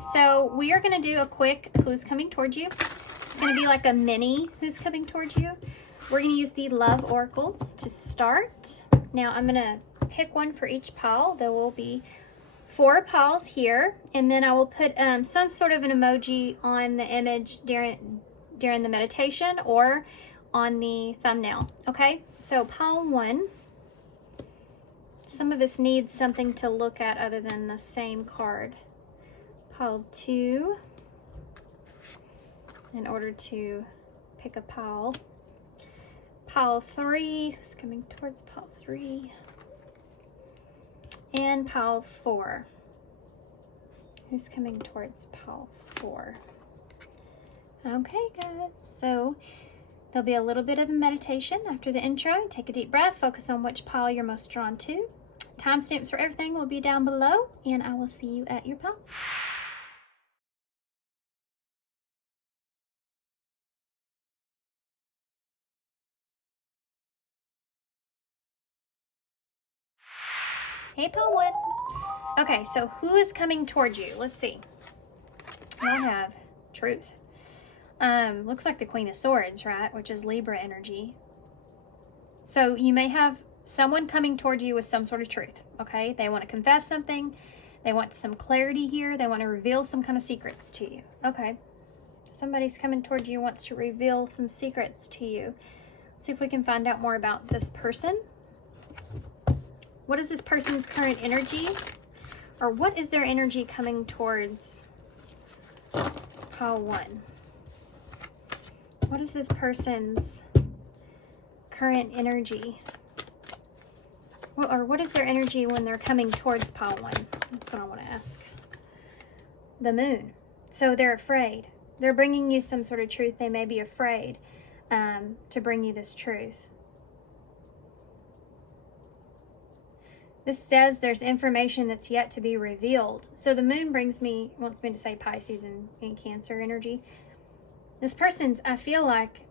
so we are going to do a quick who's coming towards you. It's going to be like a mini who's coming towards you. We're going to use the love oracles to start. Now I'm going to pick one for each pile. There will be 4 piles here, and then I will put some sort of an emoji on the image during the meditation or on the thumbnail. Okay, so pile 1. Some of us need something to look at other than the same card. Pile 2, in order to pick a pile. Pile 3, who's coming towards pile 3? And pile 4, who's coming towards pile 4? Okay, guys, so there'll be a little bit of a meditation after the intro. Take a deep breath, focus on which pile you're most drawn to. Timestamps for everything will be down below, and I will see you at your pile. Hey, pile 1. Okay, so who is coming towards you? Let's see. I have truth. Looks like the Queen of Swords, right? Which is Libra energy. So you may have someone coming toward you with some sort of truth, okay? They want to confess something. They want some clarity here. They want to reveal some kind of secrets to you. Okay. Somebody's coming toward you, wants to reveal some secrets to you. Let's see if we can find out more about this person. What is this person's current energy? Or what is their energy coming towards pile 1? What is this person's current energy? Or what is their energy when they're coming towards pile 1? That's what I want to ask. The moon. So they're afraid. They're bringing you some sort of truth. They may be afraid to bring you this truth. This says there's information that's yet to be revealed. So the moon wants me to say Pisces and Cancer energy. This person's, I feel like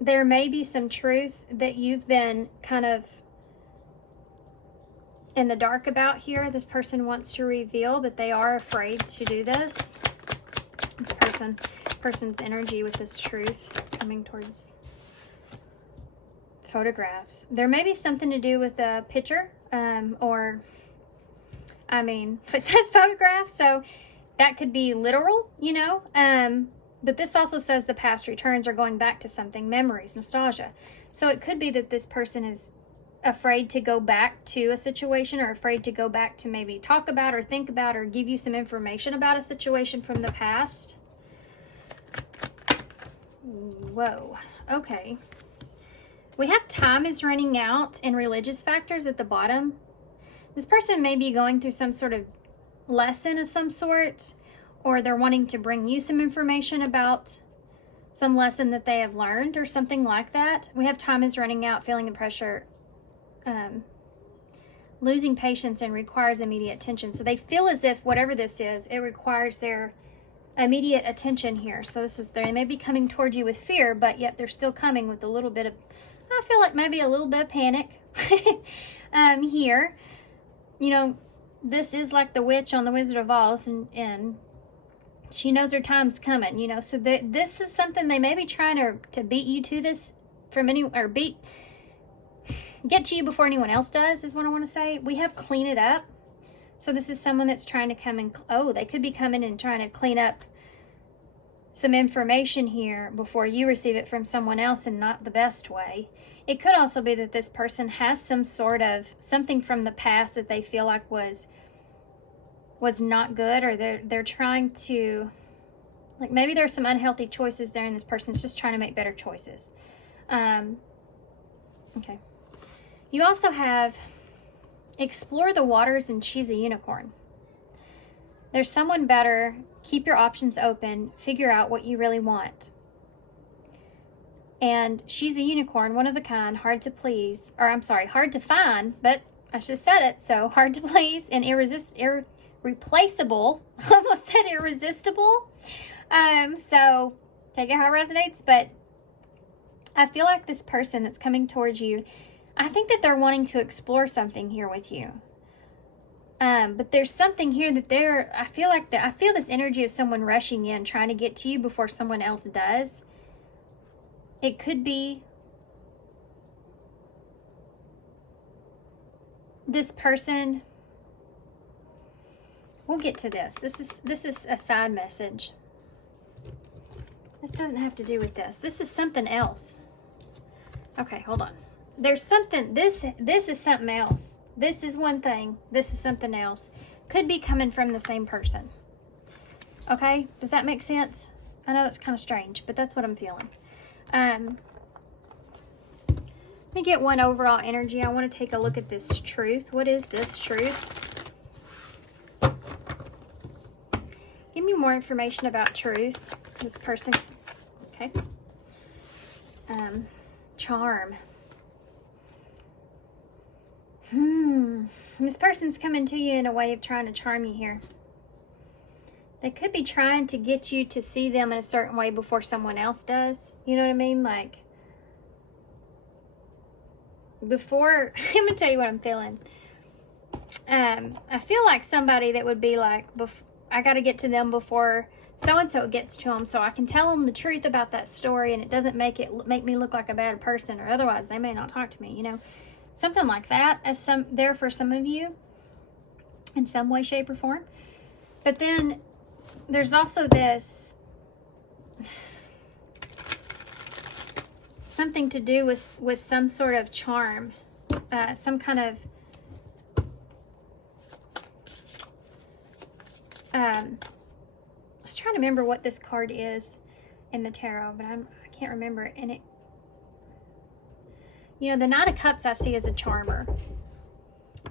there may be some truth that you've been kind of in the dark about here. This person wants to reveal, but they are afraid to do this. This person's energy with this truth coming towards photographs. There may be something to do with a picture, or, I mean, if it says photograph, so that could be literal, you know, but this also says the past returns are going back to something, memories, nostalgia. So it could be that this person is afraid to go back to a situation, or afraid to go back to maybe talk about or think about or give you some information about a situation from the past. Whoa, okay. We have time is running out and religious factors at the bottom. This person may be going through some sort of lesson of some sort, or they're wanting to bring you some information about some lesson that they have learned or something like that. We have time is running out, feeling the pressure, losing patience, and requires immediate attention. So they feel as if whatever this is, it requires their immediate attention here. So they may be coming towards you with fear, but yet they're still coming with a little bit of, I feel like maybe a little bit of panic here. You know, this is like the witch on the Wizard of Oz, and she knows her time's coming, you know. So this is something they may be trying to beat you to this from get to you before anyone else does, is what I want to say. We have clean it up. So this is someone that's trying to come and, they could be coming and trying to clean up some information here before you receive it from someone else, and not the best way. It could also be that this person has some sort of something from the past that they feel like was not good, or they're trying to, like, maybe there's some unhealthy choices there and this person's just trying to make better choices. Okay. You also have explore the waters and choose a unicorn. There's someone better. Keep your options open. Figure out what you really want. And she's a unicorn, one of a kind, hard to please, or I'm sorry, hard to find, but I just said it, so hard to please and irreplaceable. I almost said irresistible. So take it how it resonates, but I feel like this person that's coming towards you, I think that they're wanting to explore something here with you. But there's something here that I feel this energy of someone rushing in, trying to get to you before someone else does. It could be this person. We'll get to this. This is a side message. This doesn't have to do with this. This is something else. Okay, hold on. There's something, this is something else. This is one thing. This is something else. Could be coming from the same person. Okay, does that make sense? I know that's kind of strange, but that's what I'm feeling. Let me get one overall energy. I want to take a look at this truth. What is this truth? Give me more information about truth. This person. Okay. Charm. This person's coming to you in a way of trying to charm you here. They could be trying to get you to see them in a certain way before someone else does. You know what I mean? Like, before, I'm going to tell you what I'm feeling. I feel like somebody that would be like, I got to get to them before so-and-so gets to them so I can tell them the truth about that story and it doesn't make me look like a bad person, or otherwise they may not talk to me, you know. Something like that there for some of you in some way, shape, or form. But then there's also this something to do with some sort of charm, some kind of I was trying to remember what this card is in the tarot, but I can't remember it. And it, you know, the Knight of Cups I see as a charmer.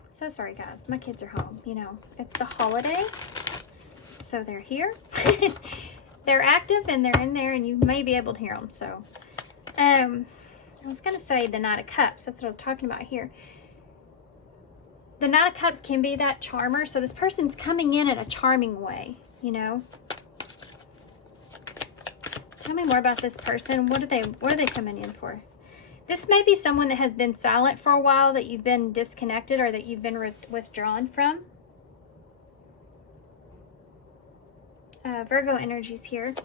So sorry, guys. My kids are home. You know, it's the holiday. So they're here. They're active and they're in there and you may be able to hear them. So, I was going to say the Knight of Cups. That's what I was talking about here. The Knight of Cups can be that charmer. So this person's coming in a charming way, you know. Tell me more about this person. What are they coming in for? This may be someone that has been silent for a while, that you've been disconnected or that you've been withdrawn from. Virgo energy's here.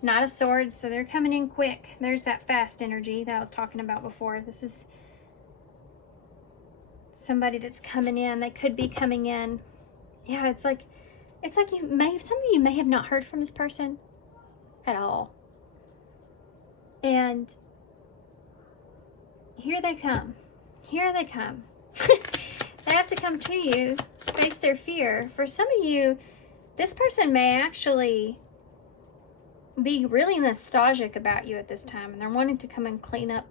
Knight of Swords, so they're coming in quick. There's that fast energy that I was talking about before. This is somebody that's coming in. They could be coming in. Yeah, it's like some of you may have not heard from this person at all. And here they come. Here they come. They have to come to you, face their fear. For some of you, this person may actually be really nostalgic about you at this time, and they're wanting to come and clean up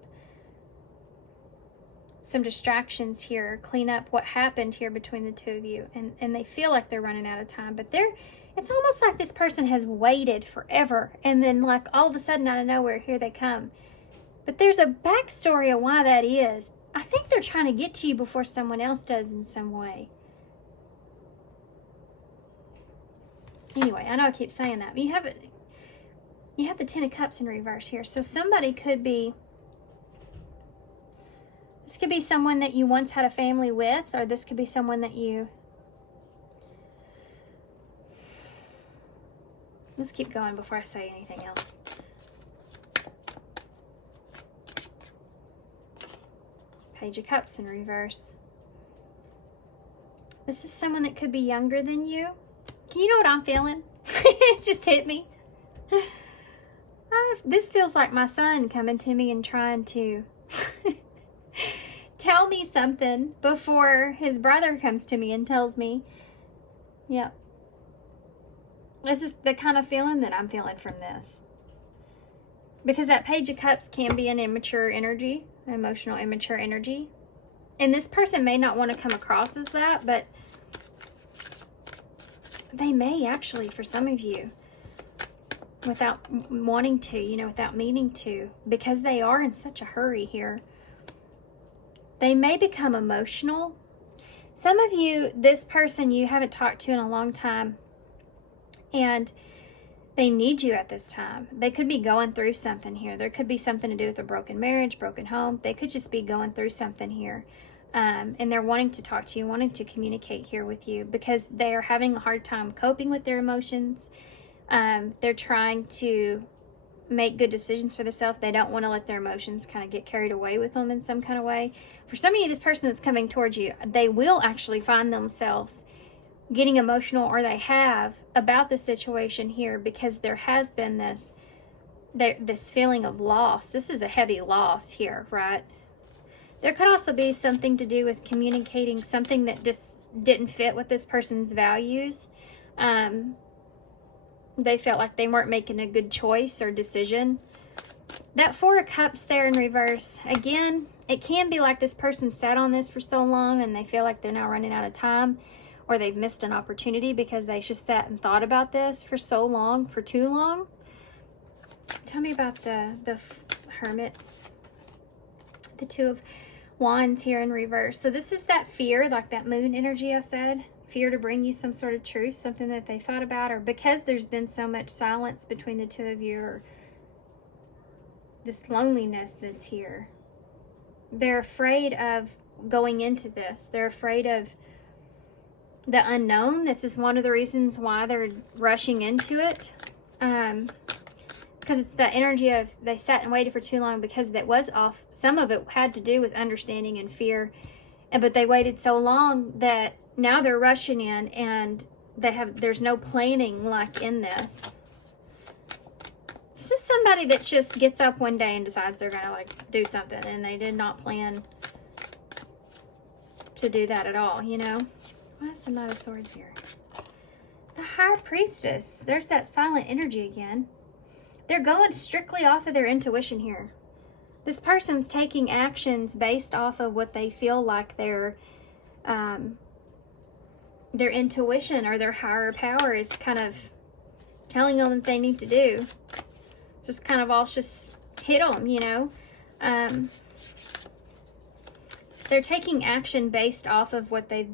some distractions here, clean up what happened here between the two of you, and they feel like they're running out of time, but it's almost like this person has waited forever, and then like all of a sudden out of nowhere, here they come. But there's a backstory of why that is. I think they're trying to get to you before someone else does in some way. Anyway, I know I keep saying that, but you have the Ten of Cups in reverse here. So somebody could be, this could be someone that you once had a family with, or this could be someone that let's keep going before I say anything else. Page of Cups in reverse. This is someone that could be younger than you. Can you know what I'm feeling? It just hit me. This feels like my son coming to me and trying to tell me something before his brother comes to me and tells me. Yeah. This is the kind of feeling that I'm feeling from this. Because that Page of Cups can be an immature energy, emotional immature energy. And this person may not want to come across as that, but they may actually, for some of you, without wanting to, you know, without meaning to, because they are in such a hurry here. They may become emotional. Some of you, this person you haven't talked to in a long time, and They need you at this time. They could be going through something here. There could be something to do with a broken marriage, broken home. They could just be going through something here. And they're wanting to talk to you, wanting to communicate here with you because they are having a hard time coping with their emotions. They're trying to make good decisions for themselves. They don't want to let their emotions kind of get carried away with them in some kind of way. For some of you, this person that's coming towards you, they will actually find themselves getting emotional, or they have, about the situation here because there has been this feeling of loss. This is a heavy loss here, right? There could also be something to do with communicating something that just didn't fit with this person's values. They felt like they weren't making a good choice or decision. That Four of Cups there in reverse, again, it can be like this person sat on this for so long and they feel like they're now running out of time, or they've missed an opportunity because they just sat and thought about this for so long, for too long. Tell me about the Hermit, the Two of Wands here in reverse. So this is that fear, like that moon energy I said. Fear to bring you some sort of truth, something that they thought about, or because there's been so much silence between the two of you, or this loneliness that's here. They're afraid of going into this. They're afraid of the unknown. This is one of the reasons why they're rushing into it. Because it's the energy of they sat and waited for too long because that was off. Some of it had to do with understanding and fear. But they waited so long that now they're rushing in and there's no planning like in this. This is somebody that just gets up one day and decides they're going to like do something, and they did not plan to do that at all, you know? Why is the Knight of Swords here? The High Priestess. There's that silent energy again. They're going strictly off of their intuition here. This person's taking actions based off of what they feel like their intuition or their higher power is kind of telling them that they need to do. Just kind of all just hit them, you know. They're taking action based off of what they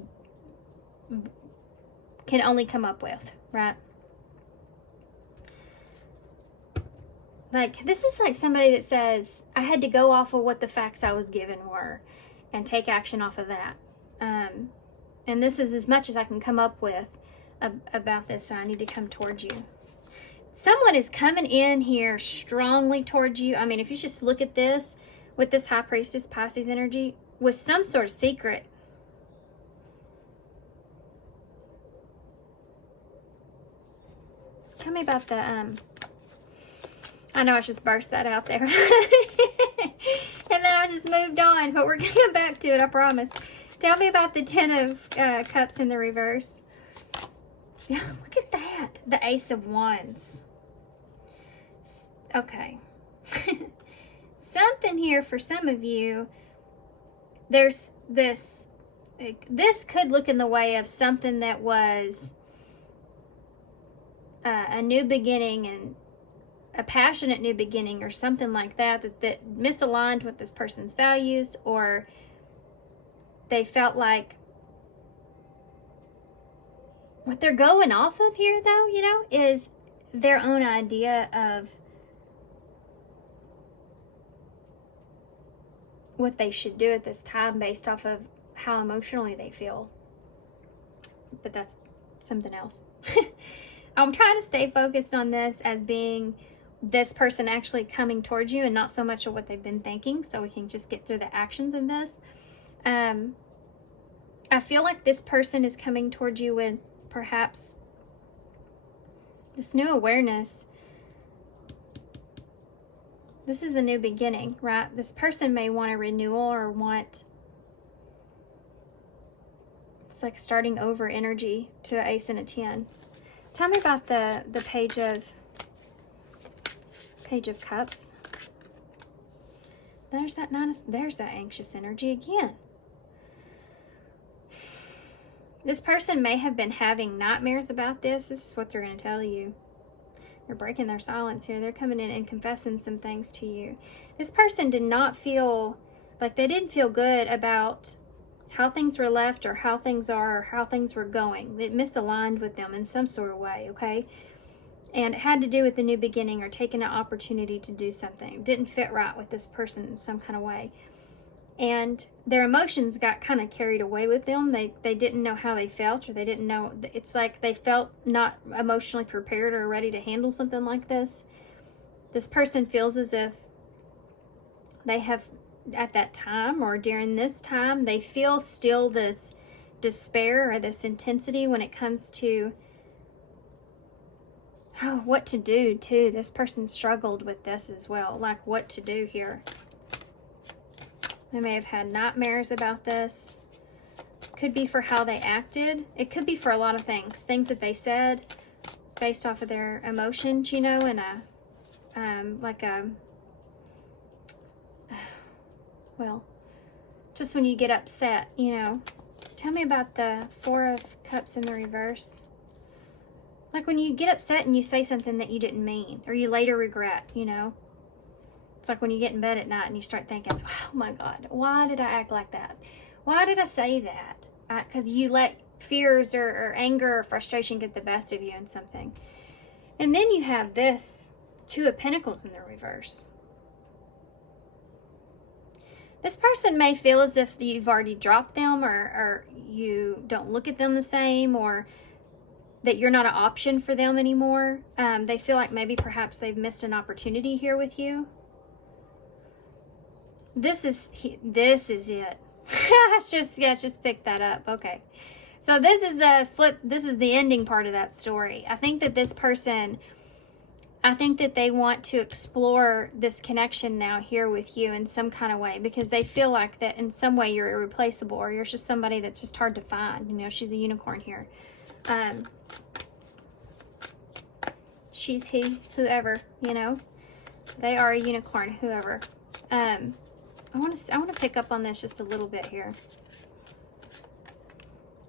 can only come up with, right? Like, this is like somebody that says, I had to go off of what the facts I was given were and take action off of that. And this is as much as I can come up with about this, so I need to come towards you. Someone is coming in here strongly towards you. I mean, if you just look at this with this High Priestess Pisces energy, with some sort of secret. Tell me about the, I know I just burst that out there. And then I just moved on, but we're going to come back to it, I promise. Tell me about the Ten of Cups in the reverse. Yeah, look at that. The Ace of Wands. Okay. Something here for some of you. There's this could look in the way of something that was a new beginning and a passionate new beginning or something like that misaligned with this person's values, or they felt like what they're going off of here, though, you know, is their own idea of what they should do at this time based off of how emotionally they feel. But that's something else. I'm trying to stay focused on this as being this person actually coming towards you and not so much of what they've been thinking, so we can just get through the actions of this. I feel like this person is coming towards you with perhaps this new awareness. This is a new beginning, right? This person may want a renewal or want, it's like starting over energy to an Ace and a 10. Tell me about the Page of Cups. There's that anxious energy again. This person may have been having nightmares about this. This is what they're going to tell you. They're breaking their silence here. They're coming in and confessing some things to you. This person did not feel like they didn't feel good about how things were left or how things are or how things were going. It misaligned with them in some sort of way, okay? And it had to do with the new beginning or taking an opportunity to do something. It didn't fit right with this person in some kind of way. And their emotions got kind of carried away with them. They didn't know how they felt, or they didn't know. It's like they felt not emotionally prepared or ready to handle something like this. This person feels as if they have, at that time or during this time, they feel still this despair or this intensity when it comes to what to do too. This person struggled with this as well, like what to do here. They may have had nightmares about this. Could be for how they acted. It could be for a lot of things. Things that they said based off of their emotions, you know, in a, well, just when you get upset, you know. Tell me about the Four of Cups in the reverse. Like when you get upset and you say something that you didn't mean, or you later regret, you know. It's like when you get in bed at night and you start thinking, oh my God, why did I act like that? Why did I say that? Because you let fears or anger or frustration get the best of you in something. And then you have this Two of Pentacles in the reverse. This person may feel as if you've already dropped them, or you don't look at them the same, or that you're not an option for them anymore. They feel like maybe perhaps they've missed an opportunity here with you. This is it. just picked that up. Okay. So this is the flip. This is the ending part of that story. I think that this person, I think that they want to explore this connection now here with you in some kind of way, because they feel like that in some way you're irreplaceable, or you're just somebody that's just hard to find. You know, she's a unicorn here. She's he, whoever, you know, they are a unicorn, whoever. I want to pick up on this just a little bit here.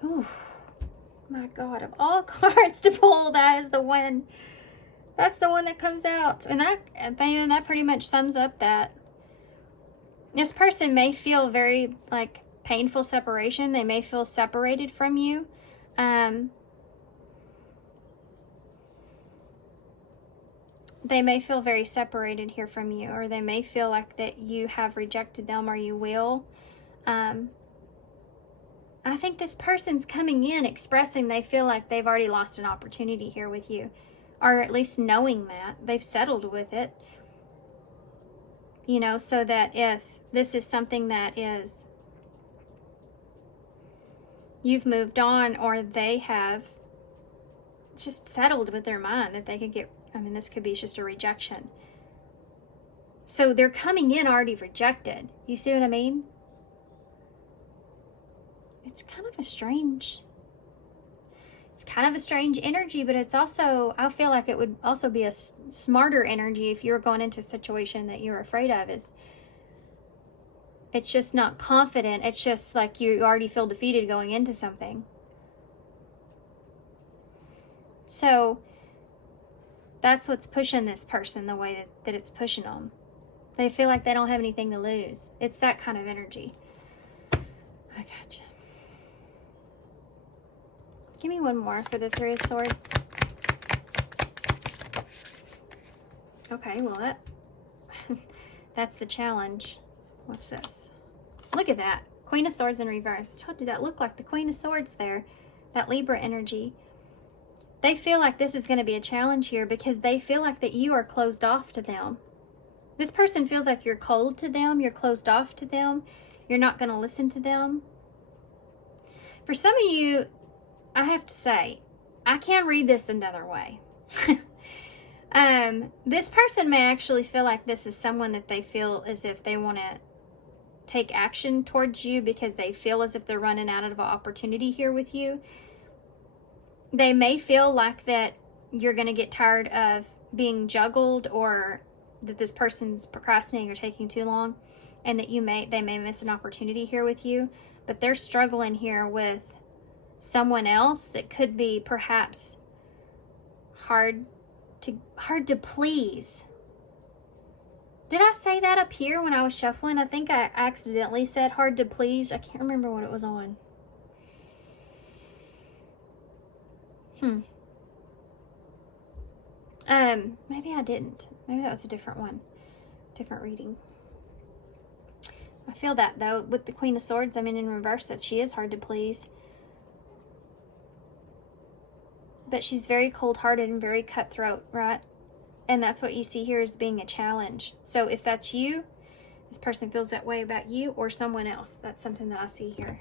Ooh, my God, of all cards to pull, that is the one. That's the one that comes out. And that pretty much sums up that. This person may feel very, like, painful separation. They may feel separated from you. They may feel very separated here from you, or they may feel like that you have rejected them, or you will. I think this person's coming in expressing they feel like they've already lost an opportunity here with you, or at least knowing that they've settled with it, you know, so that if this is something that is, you've moved on, or they have just settled with their mind that they could get, I mean, this could be just a rejection. So they're coming in already rejected. You see what I mean? It's kind of a strange energy, but it's also, I feel like it would also be a smarter energy if you were going into a situation that you're afraid of. It's just not confident. It's just like you already feel defeated going into something. So that's what's pushing this person the way that it's pushing them. They feel like they don't have anything to lose. It's that kind of energy. I gotcha. Give me one more for the Three of Swords. Okay, well, that's the challenge. What's this? Look at that. Queen of Swords in reverse. Told you that looked like the Queen of Swords there. That Libra energy. They feel like this is going to be a challenge here because they feel like that you are closed off to them. This person feels like you're cold to them. You're closed off to them. You're not going to listen to them. For some of you, I have to say, I can't read this another way. This person may actually feel like this is someone that they feel as if they want to take action towards you because they feel as if they're running out of an opportunity here with you. They may feel like that you're going to get tired of being juggled, or that this person's procrastinating or taking too long, and that they may miss an opportunity here with you. But they're struggling here with someone else that could be perhaps hard to please. Did I say that up here when I was shuffling? I think I accidentally said hard to please. I can't remember what it was on. Maybe I didn't. Maybe that was a different one. Different reading. I feel that, though, with the Queen of Swords, I mean, in reverse, that she is hard to please. But she's very cold-hearted and very cutthroat, right? And that's what you see here as being a challenge. So if that's you, this person feels that way about you or someone else. That's something that I see here.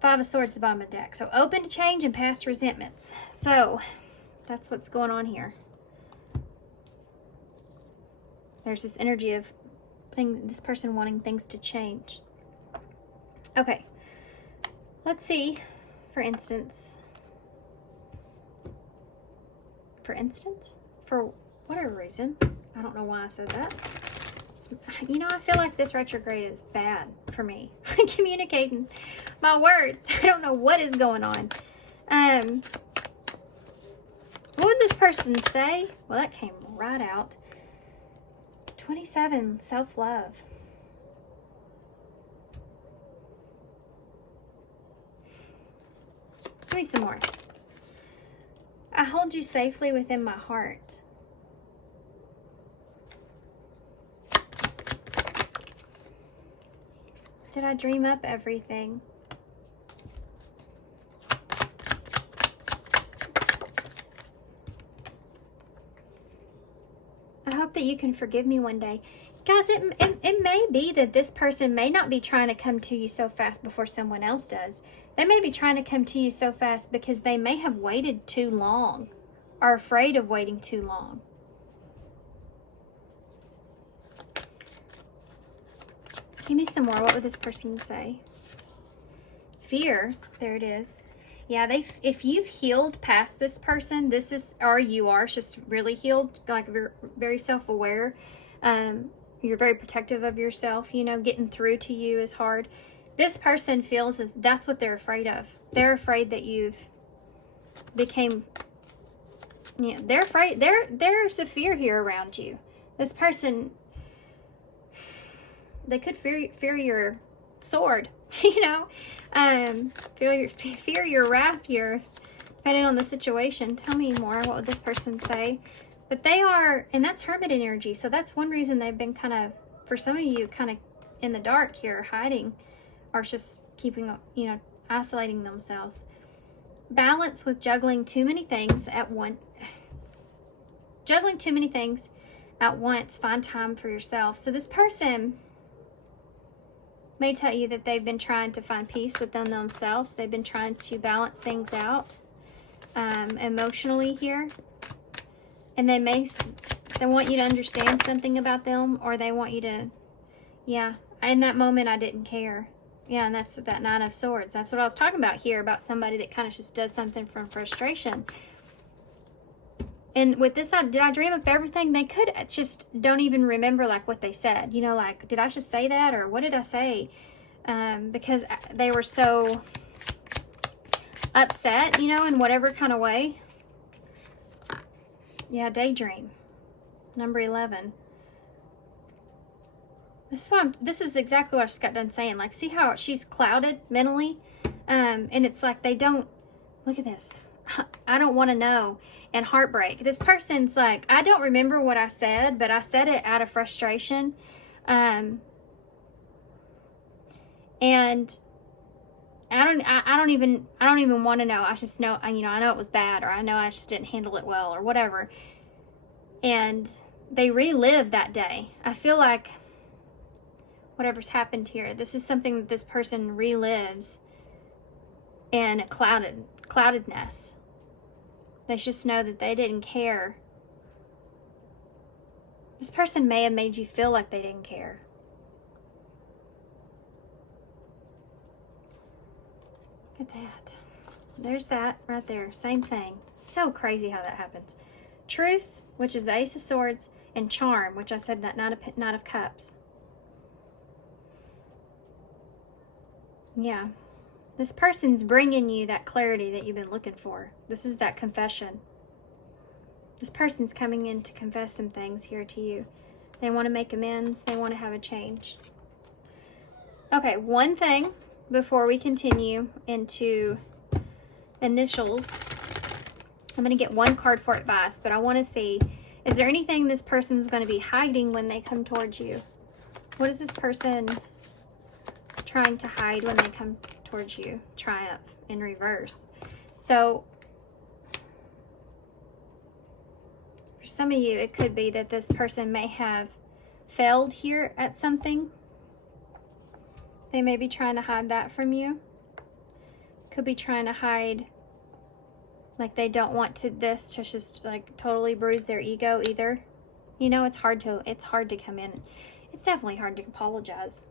Five of Swords, the bottom of the deck. So open to change and past resentments. So that's what's going on here. There's this energy of this person wanting things to change. Okay. Let's see, for instance, for whatever reason, I don't know why I said that. You know, I feel like this retrograde is bad for me. Communicating my words. I don't know what is going on. What would this person say? Well, that came right out. 27, self-love. Give me some more. I hold you safely within my heart. Did I dream up everything? I hope that you can forgive me one day. Guys, it may be that this person may not be trying to come to you so fast before someone else does. They may be trying to come to you so fast because they may have waited too long, or afraid of waiting too long. Give me some more. What would this person say? Fear. There it is. Yeah, if you've healed past this person, this is, or you are just really healed, like very self-aware. You're very protective of yourself. You know, getting through to you is hard. This person feels as that's what they're afraid of. They're afraid that you've became, you know, they're afraid. There's a fear here around you. This person, they could fear your sword, you know, fear your wrath here, depending on the situation. Tell me more. What would this person say? But they are, and that's hermit energy. So that's one reason they've been kind of, for some of you, kind of in the dark here, hiding, or just keeping, you know, isolating themselves. Balance with juggling too many things at once. Juggling too many things at once. Find time for yourself. So this person may tell you that they've been trying to find peace within themselves. They've been trying to balance things out emotionally here. And they want you to understand something about them, or they want you to, yeah, in that moment I didn't care. Yeah, and that's that Nine of Swords. That's what I was talking about here, about somebody that kind of just does something from frustration. And with this side, did I dream up everything? They could just don't even remember like what they said. You know, like, did I just say that, or what did I say? Because they were so upset, you know, in whatever kind of way. Yeah, daydream. Number 11. This is exactly what I just got done saying. Like, see how she's clouded mentally? And it's like they don't, look at this. I don't want to know. And heartbreak. This person's like, I don't remember what I said, but I said it out of frustration. And I don't even want to know. I just know, you know, I know it was bad, or I know I just didn't handle it well, or whatever. And they relive that day. I feel like whatever's happened here, this is something that this person relives in cloudedness. They just know that they didn't care. This person may have made you feel like they didn't care. Look at that. There's that right there. Same thing. So crazy how that happened. Truth, which is the Ace of Swords, and Charm, which I said that Knight of Cups. Yeah. This person's bringing you that clarity that you've been looking for. This is that confession. This person's coming in to confess some things here to you. They want to make amends. They want to have a change. Okay, one thing before we continue into initials. I'm going to get one card for advice, but I want to see, is there anything this person's going to be hiding when they come towards you? What is this person trying to hide when they come towards you? Triumph in reverse. So for some of you, it could be that this person may have failed here at something. They may be trying to hide that from you. Could be trying to hide, like they don't want this to just like totally bruise their ego either. You know, it's hard to come in. It's definitely hard to apologize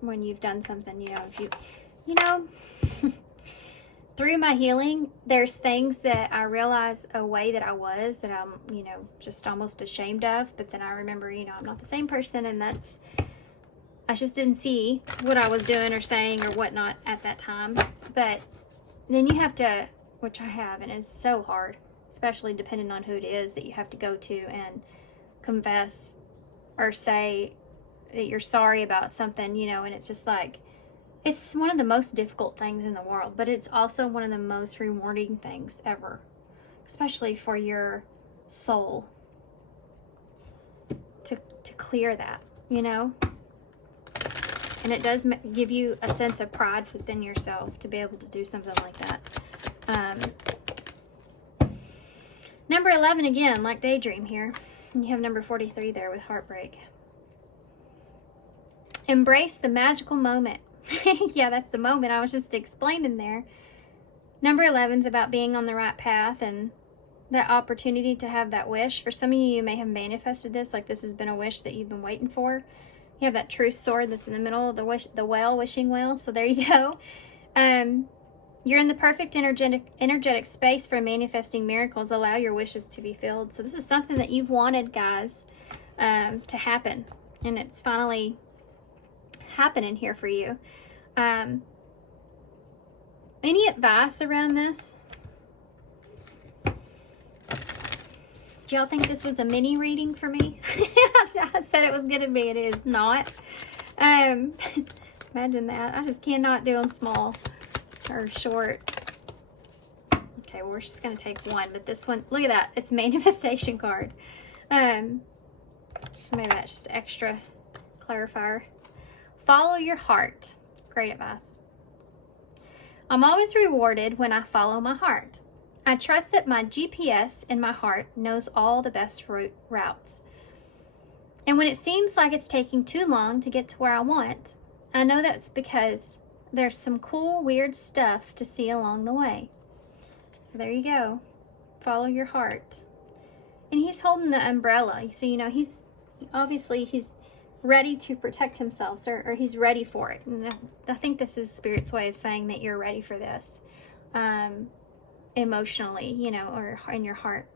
when you've done something, you know, if you know, through my healing, there's things that I realize a way that I was that I'm, you know, just almost ashamed of, but then I remember, you know, I'm not the same person, and I just didn't see what I was doing or saying or whatnot at that time. But then you have to, which I have, and it's so hard, especially depending on who it is that you have to go to and confess or say that you're sorry about something, you know, and it's just like, it's one of the most difficult things in the world, but it's also one of the most rewarding things ever, especially for your soul to clear that, you know. And it does give you a sense of pride within yourself to be able to do something like that. Number 11 again, like Daydream here. And you have number 43 there with Heartbreak. Embrace the magical moment. Yeah, that's the moment I was just explaining there. Number 11 is about being on the right path and that opportunity to have that wish. For some of you, you may have manifested this, like this has been a wish that you've been waiting for. You have that truth sword that's in the middle of the wishing well. So there you go. You're in the perfect energetic space for manifesting miracles. Allow your wishes to be filled. So this is something that you've wanted, guys, to happen. And it's finally happening here for you. Any advice around this? Do y'all think this was a mini reading for me? I said it was going to be. It is not. Imagine that. I just cannot do them small or short. Okay, well, we're just going to take one. But this one, look at that. It's a manifestation card. So maybe that's just extra clarifier. Follow your heart. Great advice. I'm always rewarded when I follow my heart. I trust that my GPS in my heart knows all the best routes. And when it seems like it's taking too long to get to where I want, I know that's because there's some cool, weird stuff to see along the way. So there you go. Follow your heart. And he's holding the umbrella. So, you know, he's ready to protect himself, or he's ready for it. And I think this is Spirit's way of saying that you're ready for this. Emotionally, you know, or in your heart.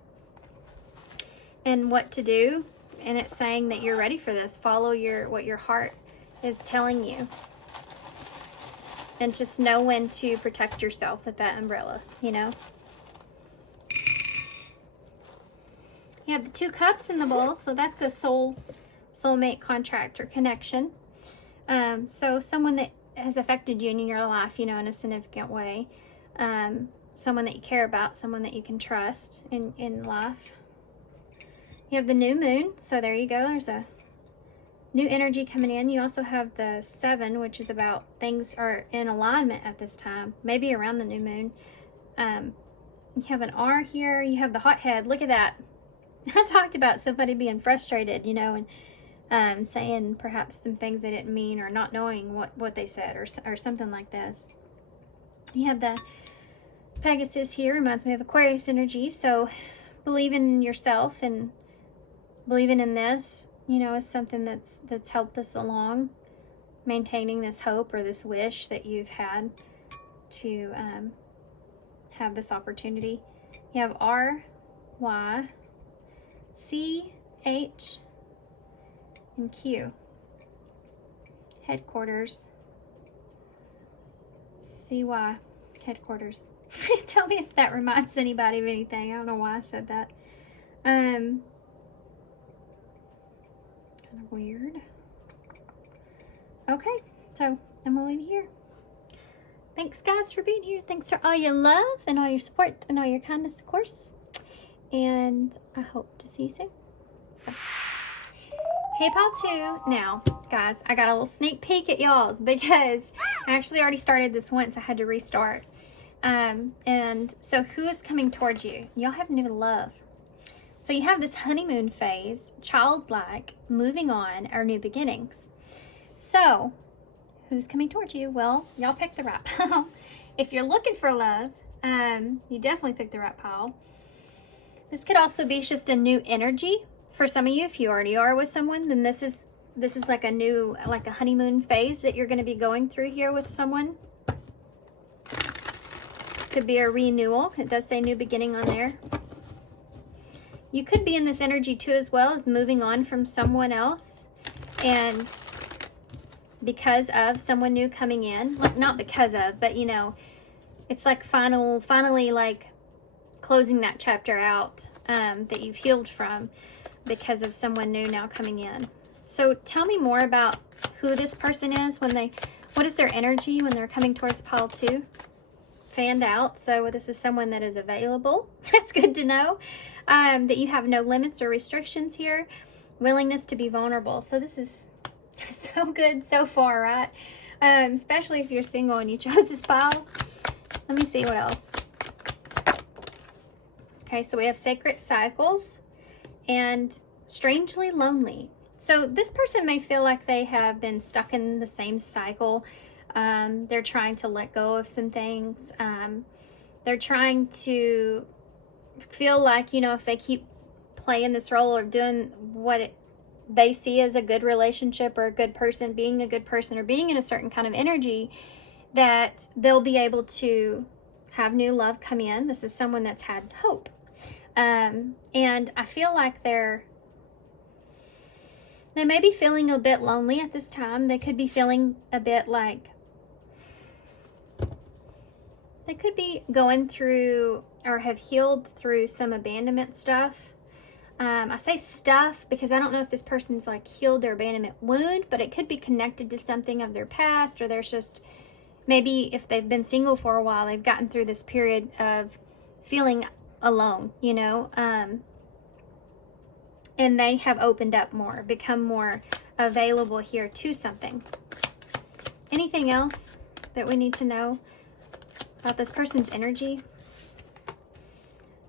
And what to do, and it's saying that you're ready for this. Follow what your heart is telling you. And just know when to protect yourself with that umbrella, you know. You have the 2 cups in the bowl, so that's a soulmate contract or connection. So someone that has affected you in your life, you know, in a significant way. Someone that you care about, someone that you can trust in life. You have the new moon, so there you go. There's a new energy coming in. You also have the 7, which is about things are in alignment at this time, maybe around the new moon. You have an R here. You have the hothead. Look at that. I talked about somebody being frustrated, you know, and saying perhaps some things they didn't mean, or not knowing what they said, or something like this. You have the Pegasus here, reminds me of Aquarius energy. So believing in yourself and believing in this, you know, is something that's helped us along, maintaining this hope or this wish that you've had to have this opportunity. You have R, Y, C, H, and Q. Headquarters. CY. Headquarters. Tell me if that reminds anybody of anything. I don't know why I said that. Kind of weird. Okay, so I'm gonna leave it here. Thanks, guys, for being here. Thanks for all your love and all your support and all your kindness, of course. And I hope to see you soon. Bye. Hey, pile 2. Now, guys, I got a little sneak peek at y'all's because I actually already started this once. I had to restart. And so who is coming towards you? Y'all have new love. So you have this honeymoon phase, childlike, moving on, or new beginnings. So who's coming towards you? Well, y'all picked the right pile. If you're looking for love, you definitely picked the right pile. This could also be just a new energy. For some of you, if you already are with someone, then this is like a new, like a honeymoon phase that you're going to be going through here with someone. Could be a renewal. It does say new beginning on there. You could be in this energy too, as well as moving on from someone else, and because of someone new coming in, like not because of, but you know, it's like finally like closing that chapter out that you've healed from, because of someone new now coming in. So tell me more about who this person is, what is their energy when they're coming towards pile 2? Fanned out. So this is someone that is available. That's good to know. That you have no limits or restrictions here. Willingness to be vulnerable. So this is so good so far, right? Especially if you're single and you chose this pile. Let me see what else. Okay, so we have sacred cycles and strangely lonely. So this person may feel like they have been stuck in the same cycle. They're trying to let go of some things. They're trying to feel like, you know, if they keep playing this role or doing what they see as a good relationship or a good person, being a good person or being in a certain kind of energy, that they'll be able to have new love come in. This is someone that's had hope. And I feel like they may be feeling a bit lonely at this time. They could be feeling a bit like they could be going through or have healed through some abandonment stuff. I say stuff because I don't know if this person's like healed their abandonment wound, but it could be connected to something of their past, or there's just maybe if they've been single for a while, they've gotten through this period of feeling alone, you know, and they have opened up more, become more available here to something. Anything else that we need to know about this person's energy?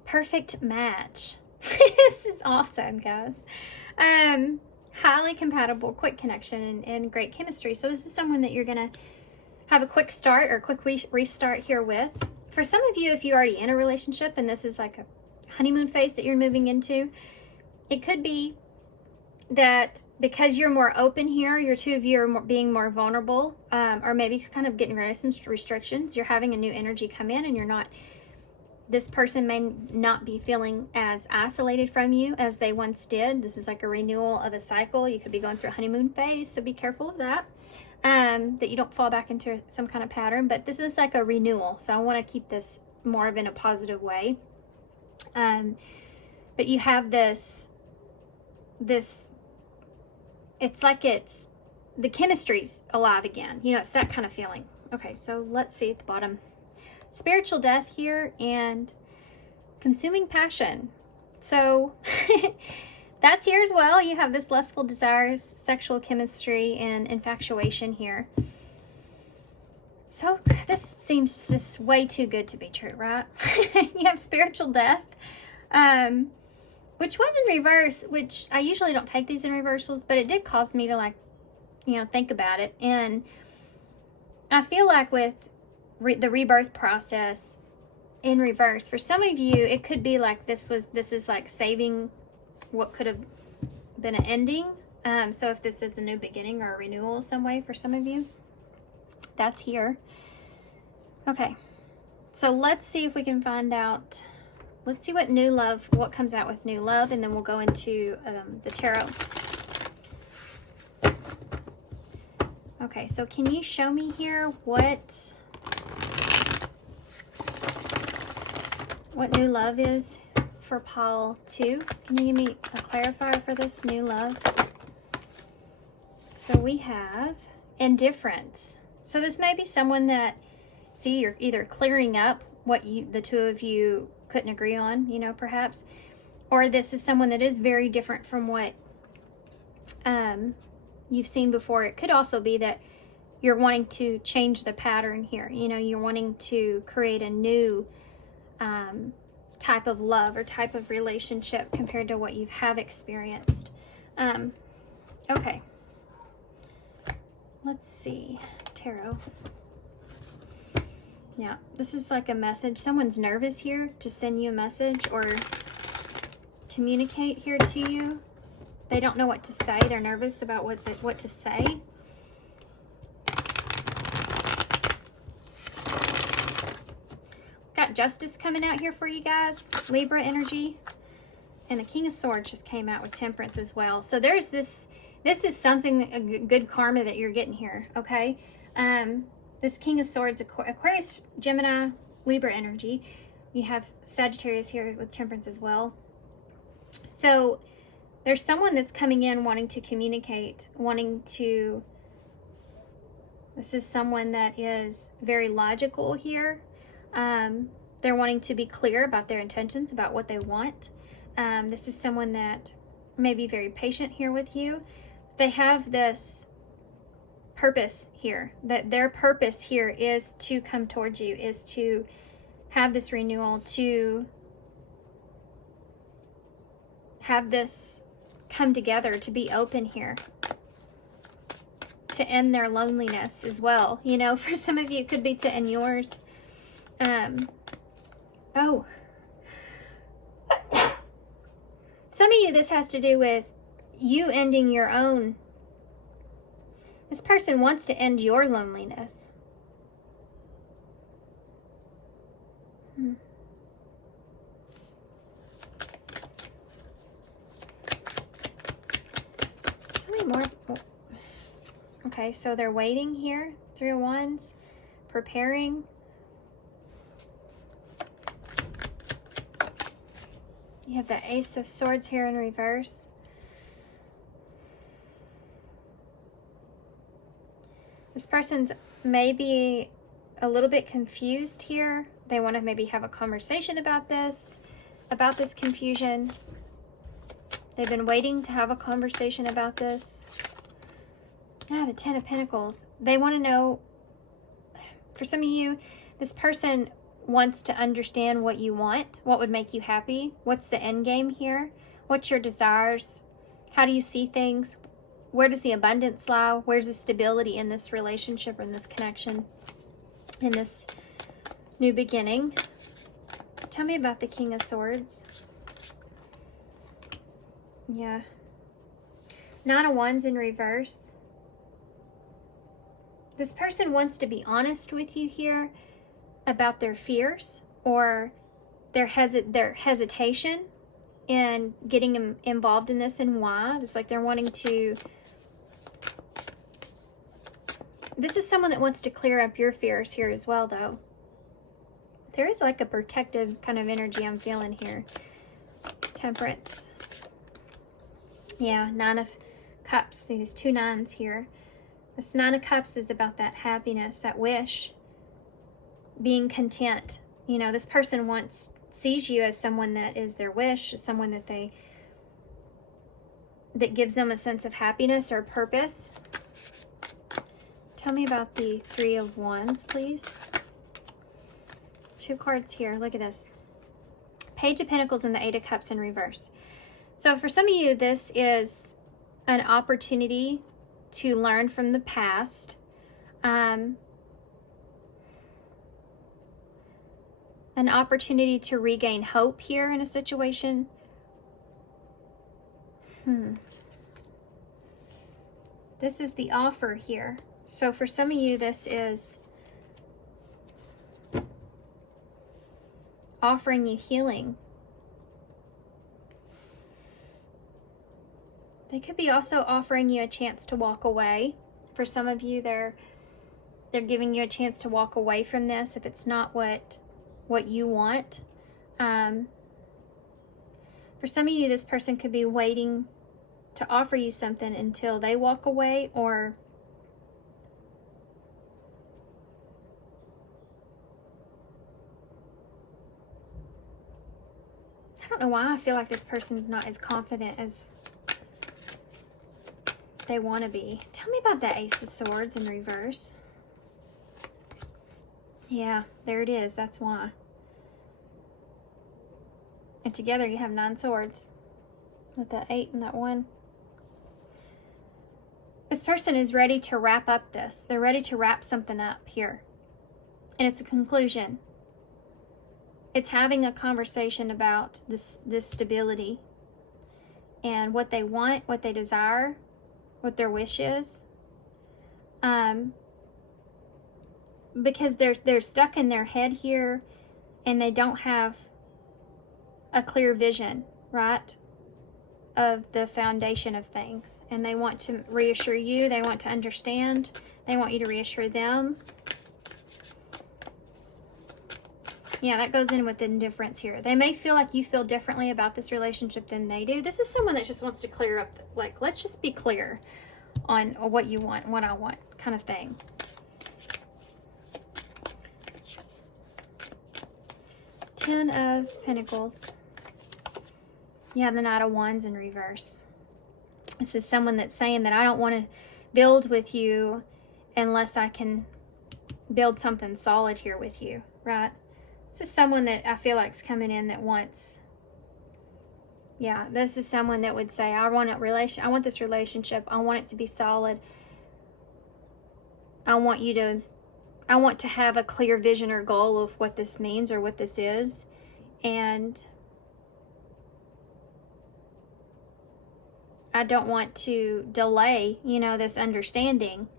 Perfect match. This is awesome, guys. Highly compatible, quick connection, and great chemistry. So this is someone that you're going to have a quick start or quick restart here with. For some of you, if you're already in a relationship and this is like a honeymoon phase that you're moving into, it could be that because you're more open here, your two of you are being more vulnerable, or maybe kind of getting rid of some restrictions. You're having a new energy come in, and you're not, this person may not be feeling as isolated from you as they once did. This is like a renewal of a cycle. You could be going through a honeymoon phase, so be careful of that, that you don't fall back into some kind of pattern. But this is like a renewal, so I want to keep this more of in a positive way. But you have this, it's like the chemistry's alive again. You know, it's that kind of feeling. Okay, so let's see at the bottom. Spiritual death here and consuming passion. So that's here as well. You have this lustful desires, sexual chemistry, and infatuation here. So this seems just way too good to be true, right? You have spiritual death, which was in reverse, which I usually don't take these in reversals, but it did cause me to, like, you know, think about it. And I feel like with the rebirth process in reverse, for some of you, it could be like this is like saving what could have been an ending. So if this is a new beginning or a renewal some way for some of you, that's here. Okay, so let's see if we can find out. Let's see what comes out with new love, and then we'll go into the tarot. Okay, so can you show me here what new love is for pile 2? Can you give me a clarifier for this new love? So we have indifference. So this may be someone that See, you're either clearing up what the two of you couldn't agree on, you know, perhaps, or this is someone that is very different from what you've seen before. It could also be that you're wanting to change the pattern here. You know, you're wanting to create a new type of love or type of relationship compared to what you have experienced. Okay. Let's see. Tarot. Yeah, this is like a message. Someone's nervous here to send you a message or communicate here to you. They don't know what to say. They're nervous about what to say. Got Justice coming out here for you guys. Libra energy. And the King of Swords just came out with Temperance as well. So there's this is something, a good karma that you're getting here, okay? This King of Swords, Aquarius, Gemini, Libra energy. You have Sagittarius here with Temperance as well. So there's someone that's coming in wanting to communicate, this is someone that is very logical here. They're wanting to be clear about their intentions, about what they want. This is someone that may be very patient here with you. They have this purpose here, that their purpose here is to come towards you, is to have this renewal, to have this come together, to be open here, to end their loneliness as well. You know, for some of you, it could be to end yours. Oh. Some of you, this has to do with you ending your own. This person wants to end your loneliness. Tell me more. Okay, so they're waiting here. 3 of Wands. Preparing. You have the Ace of Swords here in reverse. This person's maybe a little bit confused here. They want to maybe have a conversation about this confusion. They've been waiting to have a conversation about this. The 10 of Pentacles. They want to know, for some of you, this person wants to understand what you want, what would make you happy, what's the end game here, what's your desires, how do you see things, where does the abundance lie, where's the stability in this relationship or in this connection, in this new beginning. Tell me about the King of Swords. Yeah. 9 of Wands in reverse. This person wants to be honest with you here about their fears or their hesitation in getting involved in this and why. It's like they're wanting to... This is someone that wants to clear up your fears here as well, though. There is like a protective kind of energy I'm feeling here. Temperance. Yeah, 9 of Cups. See, these 2 9s here. This 9 of Cups is about that happiness, that wish, being content. You know, this person sees you as someone that is their wish, as someone that gives them a sense of happiness or purpose. Tell me about the 3 of Wands, please. 2 cards here. Look at this. Page of Pentacles and the 8 of Cups in reverse. So for some of you, this is an opportunity to learn from the past. An opportunity to regain hope here in a situation. This is the offer here. So for some of you, this is offering you healing. They could be also offering you a chance to walk away. For some of you, they're giving you a chance to walk away from this if it's not what you want. For some of you, this person could be waiting to offer you something until they walk away, or don't know why I feel like this person's not as confident as they want to be. Tell me about the Ace of Swords in reverse. Yeah, there it is. That's why. And together you have 9 swords with that 8 and that 1. This person is ready to wrap up this. They're ready to wrap something up here. And it's a conclusion. It's having a conversation about this stability and what they want, what they desire, what their wish is. Because they're stuck in their head here and they don't have a clear vision, right, of the foundation of things. And they want to reassure you. They want to understand. They want you to reassure them. Yeah, that goes in with indifference here. They may feel like you feel differently about this relationship than they do. This is someone that just wants to clear up, like, let's just be clear on what you want, what I want, kind of thing. Ten of Pentacles. You have the Knight of Wands in reverse. This is someone that's saying that I don't want to build with you unless I can build something solid here with you, right? This is someone that I feel like is coming in that wants, yeah, this is someone that would say, I want this relationship. I want it to be solid. I want to have a clear vision or goal of what this means or what this is. And I don't want to delay, this understanding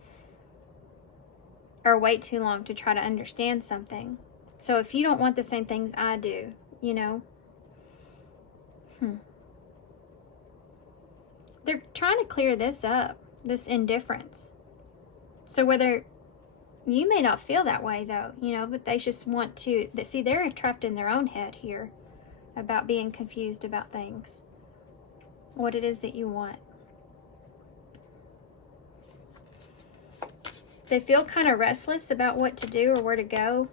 or wait too long to try to understand something. So if you don't want the same things I do, they're trying to clear this up, this indifference. So whether you may not feel that way though, but they just want to, see, they're trapped in their own head here about being confused about things, what it is that you want. They feel kind of restless about what to do or where to go.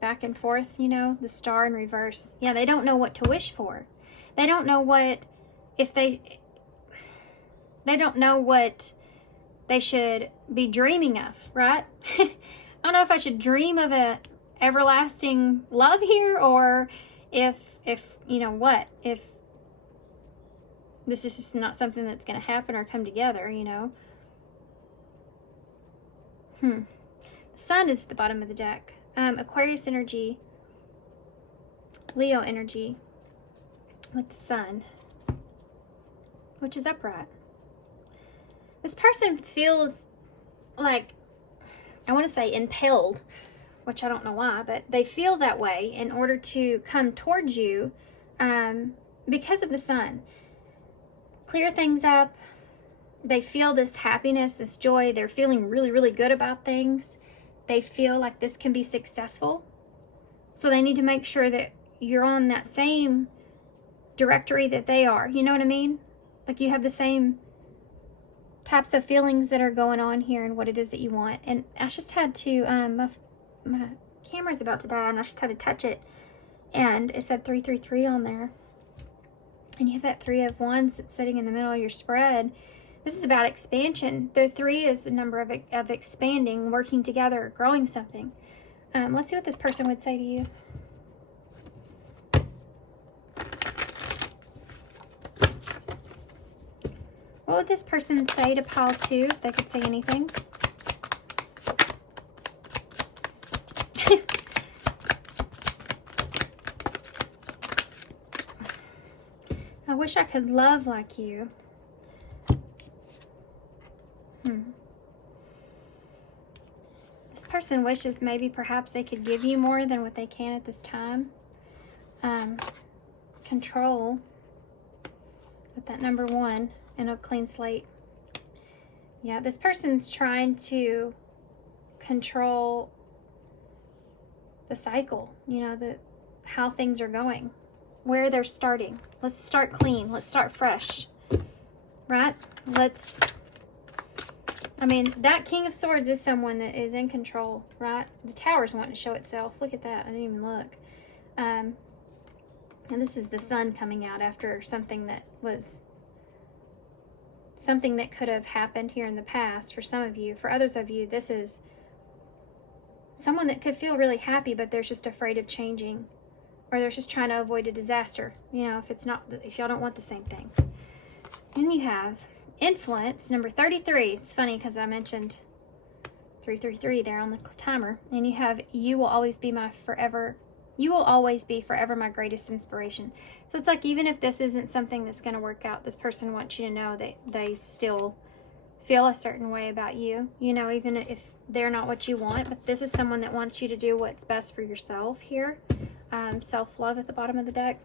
Back and forth, the Star in reverse. Yeah, they don't know what to wish for. They don't know what they should be dreaming of, right? I don't know if I should dream of a everlasting love here, or if if this is just not something that's going to happen or come together, The Sun is at the bottom of the deck. Aquarius energy, Leo energy with the Sun, which is upright. This person feels like, I want to say impelled, which I don't know why, but they feel that way in order to come towards you because of the Sun. Clear things up. They feel this happiness, this joy. They're feeling really, really good about things. They feel like this can be successful. So they need to make sure that you're on that same directory that they are. You know what I mean? Like you have the same types of feelings that are going on here and what it is that you want. And I just had to, my camera's about to die and I just had to touch it. And it said 333 on there. And you have that 3 of Wands that's sitting in the middle of your spread. This is about expansion. The 3 is a number of expanding, working together, growing something. Let's see what this person would say to you. What would this person say to pile 2 if they could say anything? I wish I could love like you. This person wishes maybe perhaps they could give you more than what they can at this time. Control with that number 1 and a clean slate. Yeah, this person's trying to control the cycle, how things are going, where they're starting. Let's start clean. Let's start fresh, right? That King of Swords is someone that is in control, right? The Tower's wanting to show itself. Look at that. I didn't even look. And this is the sun coming out after something that could have happened here in the past for some of you. For others of you, this is someone that could feel really happy, but they're just afraid of changing, or they're just trying to avoid a disaster, you know, if y'all don't want the same things. And you have influence, number 33. It's funny because I mentioned 333 there on the timer. And you have, you will always be forever my greatest inspiration. So it's like, even if this isn't something that's going to work out, this person wants you to know that they still feel a certain way about you, you know, even if they're not what you want. But this is someone that wants you to do what's best for yourself here. Self-love at the bottom of the deck.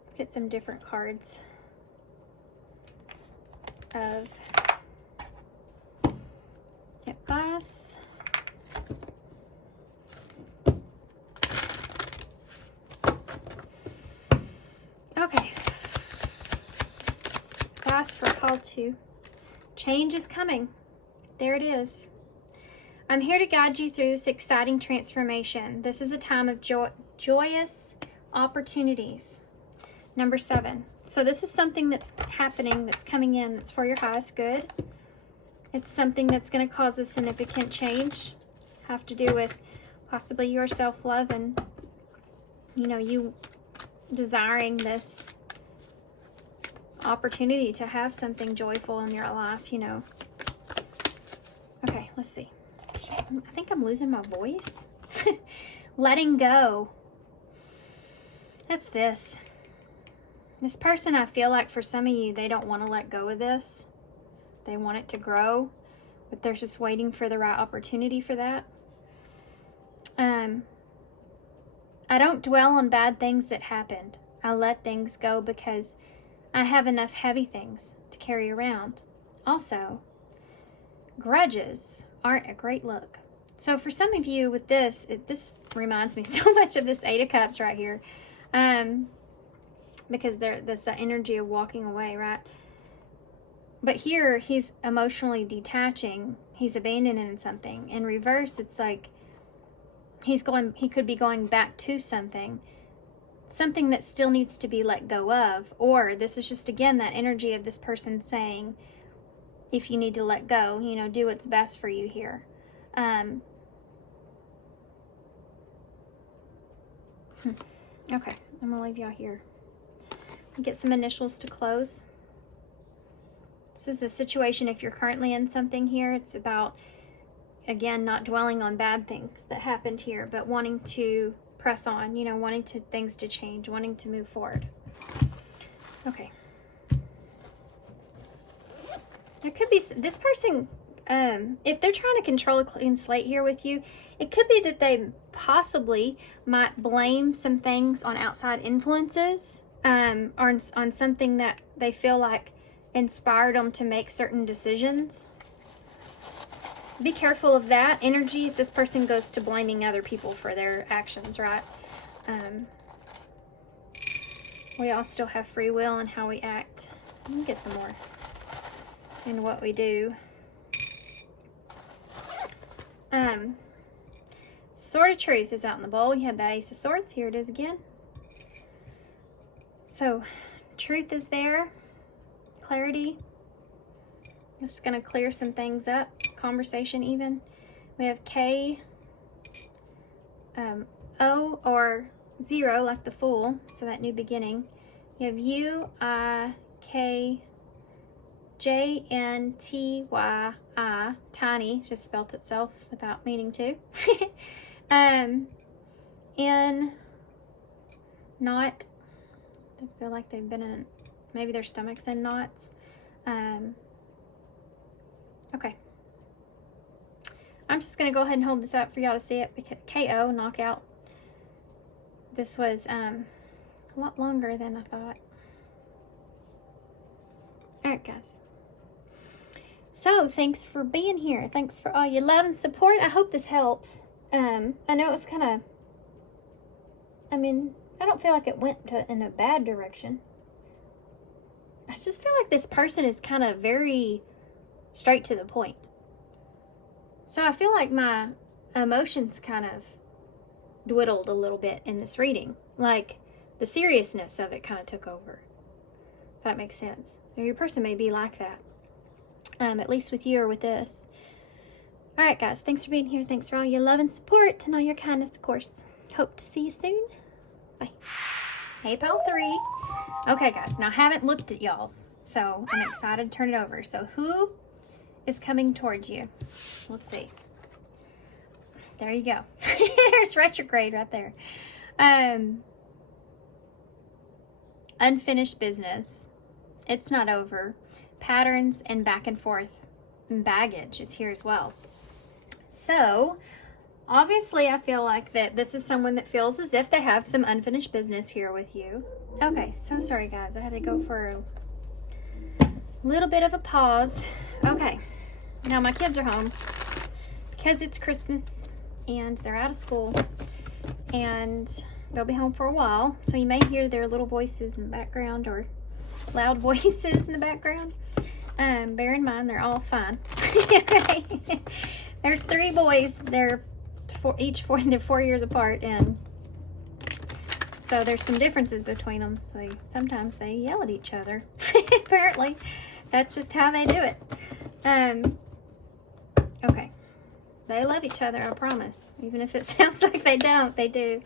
Let's get some different cards of advice. Okay. Advice for call to. Change is coming. There it is. I'm here to guide you through this exciting transformation. This is a time of joyous opportunities. Number 7. So this is something that's happening, that's coming in, that's for your highest good. It's something that's going to cause a significant change. Have to do with possibly your self-love and, you know, you desiring this opportunity to have something joyful in your life, you know. Okay, let's see. I think I'm losing my voice. Letting go. That's this. This person, I feel like for some of you, they don't want to let go of this. They want it to grow, but they're just waiting for the right opportunity for that. I don't dwell on bad things that happened. I let things go because I have enough heavy things to carry around. Also, grudges aren't a great look. So for some of you with this, this reminds me so much of this 8 of Cups right here. Because that's that energy of walking away, right? But here, he's emotionally detaching. He's abandoning something. In reverse, it's like he could be going back to something that still needs to be let go of. Or this is just, again, that energy of this person saying, if you need to let go, you know, do what's best for you here. Okay, I'm gonna leave y'all here. Get some initials to close. This is a situation, if you're currently in something here, it's about, again, not dwelling on bad things that happened here, but wanting to press on, you know, wanting things to change, wanting to move forward. Okay. There could be this person, if they're trying to control a clean slate here with you, it could be that they possibly might blame some things on outside influences, or on something that they feel like inspired them to make certain decisions. Be careful of that energy if this person goes to blaming other people for their actions, right? We all still have free will in how we act. Let me get some more in what we do. Sword of Truth is out in the bowl. You had that Ace of Swords. Here it is again. So, truth is there. Clarity. It's going to clear some things up. Conversation even. We have K, O, or 0, like the Fool. So that new beginning. You have U, I, K, J, N, T, Y, I. Tiny. Just spelt itself without meaning to. And knot. I feel like they've been in, maybe their stomach's in knots. Okay. I'm just going to go ahead and hold this up for y'all to see it, because KO, knockout. This was a lot longer than I thought. Alright, guys. So, thanks for being here. Thanks for all your love and support. I hope this helps. I know it was kind of, I mean, I don't feel like it went in a bad direction. I just feel like this person is kind of very straight to the point. So I feel like my emotions kind of dwindled a little bit in this reading. Like, the seriousness of it kind of took over. If that makes sense. So your person may be like that. At least with you or with this. Alright guys, thanks for being here. Thanks for all your love and support and all your kindness, of course. Hope to see you soon. Bye. Hey, pal 3. Okay guys, now I haven't looked at y'all's, so I'm excited to turn it over. So who is coming towards you? Let's see. There you go. There's retrograde right there. Unfinished business. It's not over. Patterns and back and forth. And baggage is here as well. So, obviously I feel like that this is someone that feels as if they have some unfinished business here with you. Okay, so sorry guys. I had to go for a little bit of a pause. Okay, now my kids are home because it's Christmas and they're out of school and they'll be home for a while. So you may hear their little voices in the background or loud voices in the background. Bear in mind, they're all fine. There's 3 boys. They're they're 4 years apart, and so there's some differences between them. So sometimes they yell at each other. Apparently, that's just how they do it. Okay, they love each other. I promise. Even if it sounds like they don't, they do.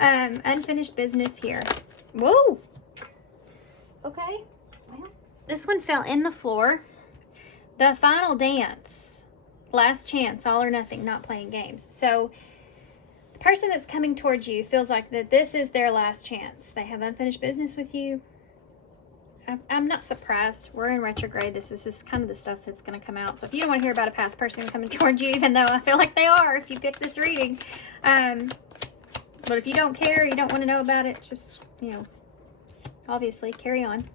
Unfinished business here. Whoa. Okay. Well, this one fell in the floor. The final dance. Last chance, all or nothing, not playing games. So the person that's coming towards you feels like that this is their last chance. They have unfinished business with you. I'm not surprised. We're in retrograde. This is just kind of the stuff that's going to come out. So if you don't want to hear about a past person coming towards you, even though I feel like they are if you pick this reading. But if you don't care, you don't want to know about it, just, you know, obviously carry on.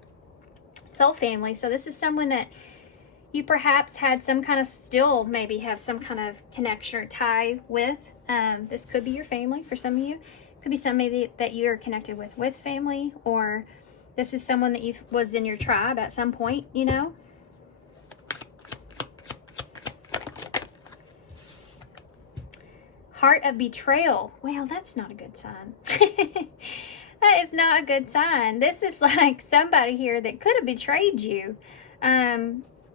Soul family. So this is someone that you perhaps had some kind of, still maybe have some kind of connection or tie with. This could be your family for some of you. It could be somebody that you're connected with family, or this is someone that was in your tribe at some point, you know. Heart of betrayal. Well, that's not a good sign. That is not a good sign. This is like somebody here that could have betrayed you.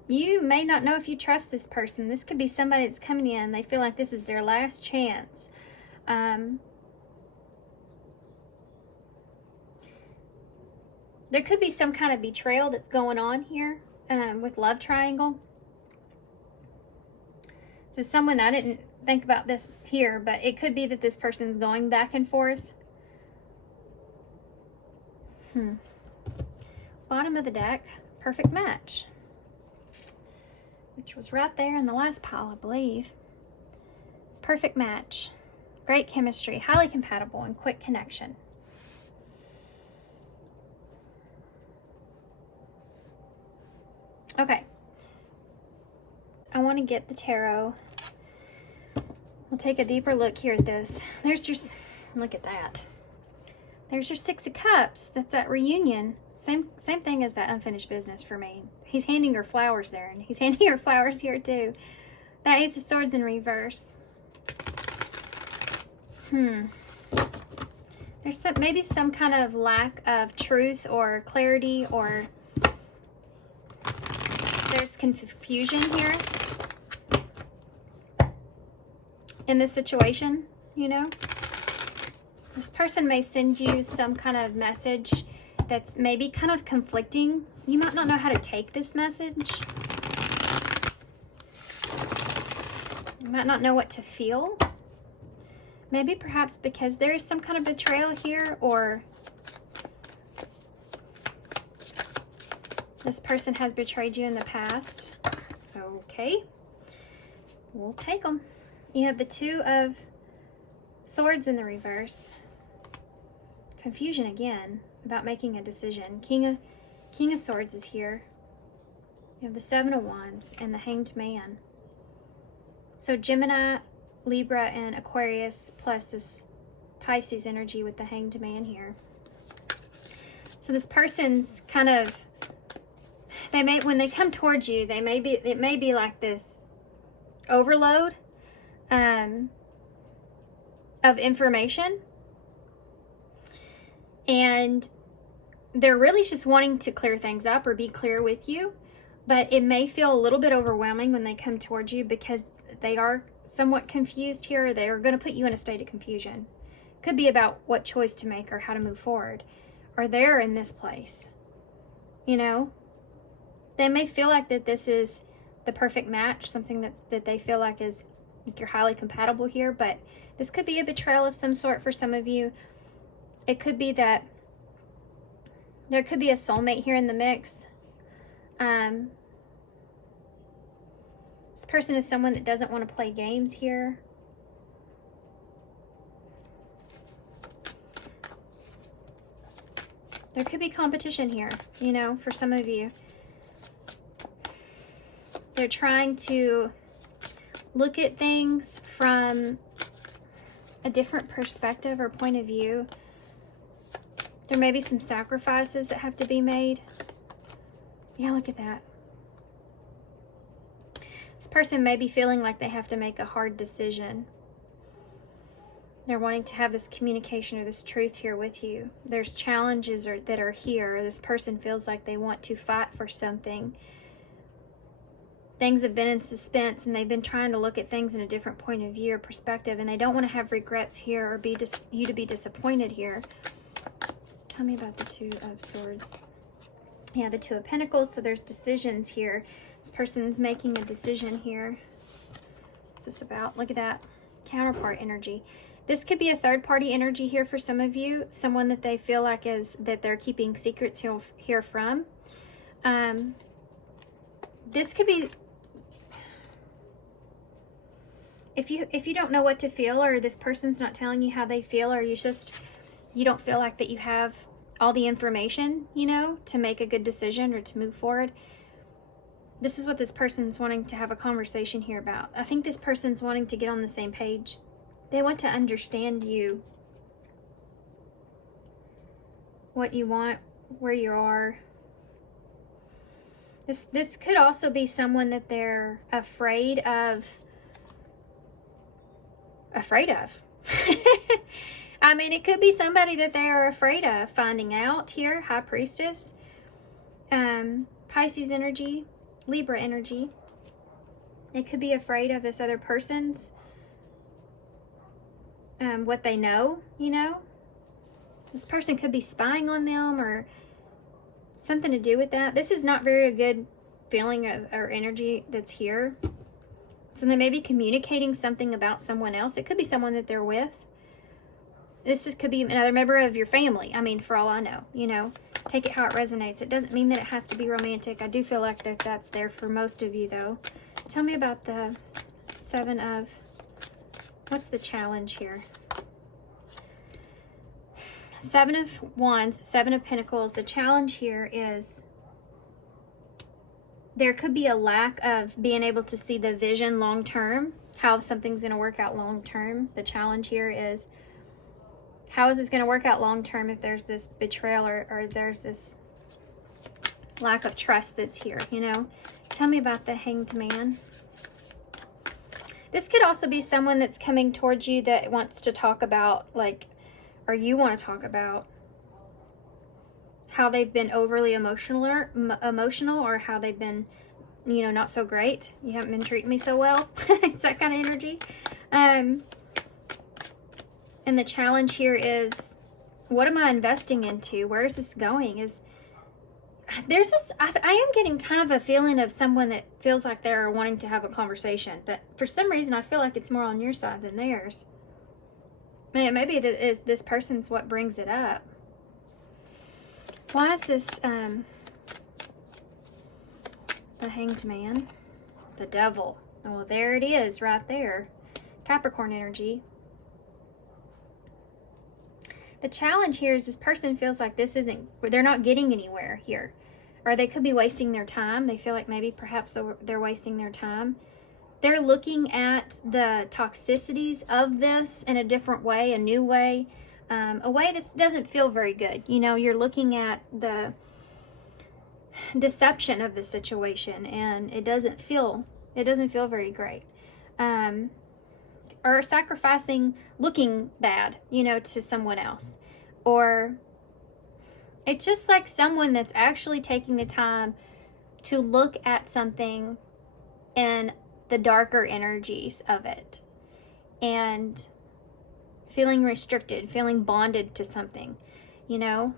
You may not know if you trust this person. This could be somebody that's coming in. They feel like this is their last chance. There could be some kind of betrayal that's going on here with love triangle. So someone, I didn't think about this here, but it could be that this person's going back and forth. Bottom of the deck, perfect match. Which was right there in the last pile, I believe. Perfect match. Great chemistry, highly compatible, and quick connection. Okay. I want to get the tarot. We'll take a deeper look here at this. There's your, look at that. There's your 6 of Cups. That's that reunion. Same thing as that unfinished business for me. He's handing her flowers there, and he's handing her flowers here too. That Ace of Swords in reverse. There's maybe some kind of lack of truth or clarity, or there's confusion here in this situation, you know. This person may send you some kind of message that's maybe kind of conflicting. You might not know how to take this message. You might not know what to feel. Maybe perhaps because there is some kind of betrayal here, or this person has betrayed you in the past. Okay. We'll take them. You have the 2 of Swords in the reverse. Confusion again about making a decision. King of Swords is here. You have the 7 of Wands and the Hanged Man. So Gemini, Libra, and Aquarius, plus this Pisces energy with the Hanged Man here. So this person's kind of, they may, when they come towards you, it may be like this overload. of information, and they're really just wanting to clear things up or be clear with you, but it may feel a little bit overwhelming when they come towards you because they are somewhat confused here. They are going to put you in a state of confusion. Could be about what choice to make or how to move forward. Or they're in this place. You know, they may feel like that this is the perfect match, something that they feel like is like you're highly compatible here, but this could be a betrayal of some sort for some of you. It could be that there could be a soulmate here in the mix. This person is someone that doesn't want to play games here. There could be competition here, you know, for some of you. They're trying to look at things from a different perspective or point of view. There may be some sacrifices that have to be made. Yeah, look at that. This person may be feeling like they have to make a hard decision. They're wanting to have this communication or this truth here with you. There's challenges that are here. This person feels like they want to fight for something. Things have been in suspense, and they've been trying to look at things in a different point of view or perspective, and they don't want to have regrets here or you to be disappointed here. Tell me about the Two of Swords. Yeah, the Two of Pentacles, so there's decisions here. This person's making a decision here. What's this about? Look at that. Counterpart energy. This could be a third-party energy here for some of you. Someone that they feel like that they're keeping secrets here from. This could be... If you don't know what to feel, or this person's not telling you how they feel, or you don't feel like that you have all the information, you know, to make a good decision or to move forward, this is what this person's wanting to have a conversation here about. I think this person's wanting to get on the same page. They want to understand you, what you want, where you are. This could also be someone that they're afraid of. I mean, it could be somebody that they are afraid of finding out here. High Priestess, Pisces energy, Libra energy. They could be afraid of this other person's, what they know, you know. This person could be spying on them or something to do with that. This is not very good feeling or energy that's here. So they may be communicating something about someone else. It could be someone that they're with. Could be another member of your family. I mean, for all I know, you know. Take it how it resonates. It doesn't mean that it has to be romantic. I do feel like that's there for most of you, though. Tell me about the Seven of... What's the challenge here? Seven of Wands, Seven of Pentacles. The challenge here is... There could be a lack of being able to see the vision long term, how something's going to work out long term. The challenge here is, how is this going to work out long term if there's this betrayal or there's this lack of trust that's here, you know? Tell me about the Hanged Man. This could also be someone that's coming towards you that wants to talk about, like, or you want to talk about how they've been overly emotional or how they've been, you know, not so great. You haven't been treating me so well. It's that kind of energy. And the challenge here is, what am I investing into? Where is this going? There's this, I am getting kind of a feeling of someone that feels like they're wanting to have a conversation, but for some reason I feel like it's more on your side than theirs. Maybe this person's what brings it up. Why is this, the Hanged Man, the Devil? Oh, there it is right there. Capricorn energy. The challenge here is this person feels like they're not getting anywhere here. Or they could be wasting their time. They feel like maybe perhaps they're wasting their time. They're looking at the toxicities of this in a different way, a new way. A way that doesn't feel very good. You know, you're looking at the deception of the situation, and it doesn't feel very great. or sacrificing looking bad, you know, to someone else. Or it's just like someone that's actually taking the time to look at something and the darker energies of it and feeling restricted, feeling bonded to something, you know.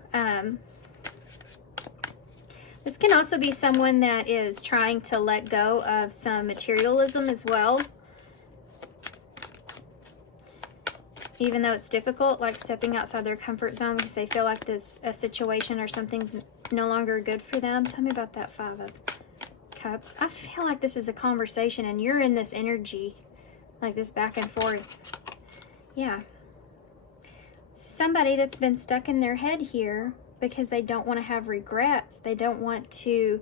This can also be someone that is trying to let go of some materialism as well. Even though it's difficult, like stepping outside their comfort zone because they feel like a situation or something's no longer good for them. Tell me about that Five of Cups. I feel like this is a conversation and you're in this energy, like this back and forth. Yeah. Somebody that's been stuck in their head here because they don't want to have regrets. They don't want to...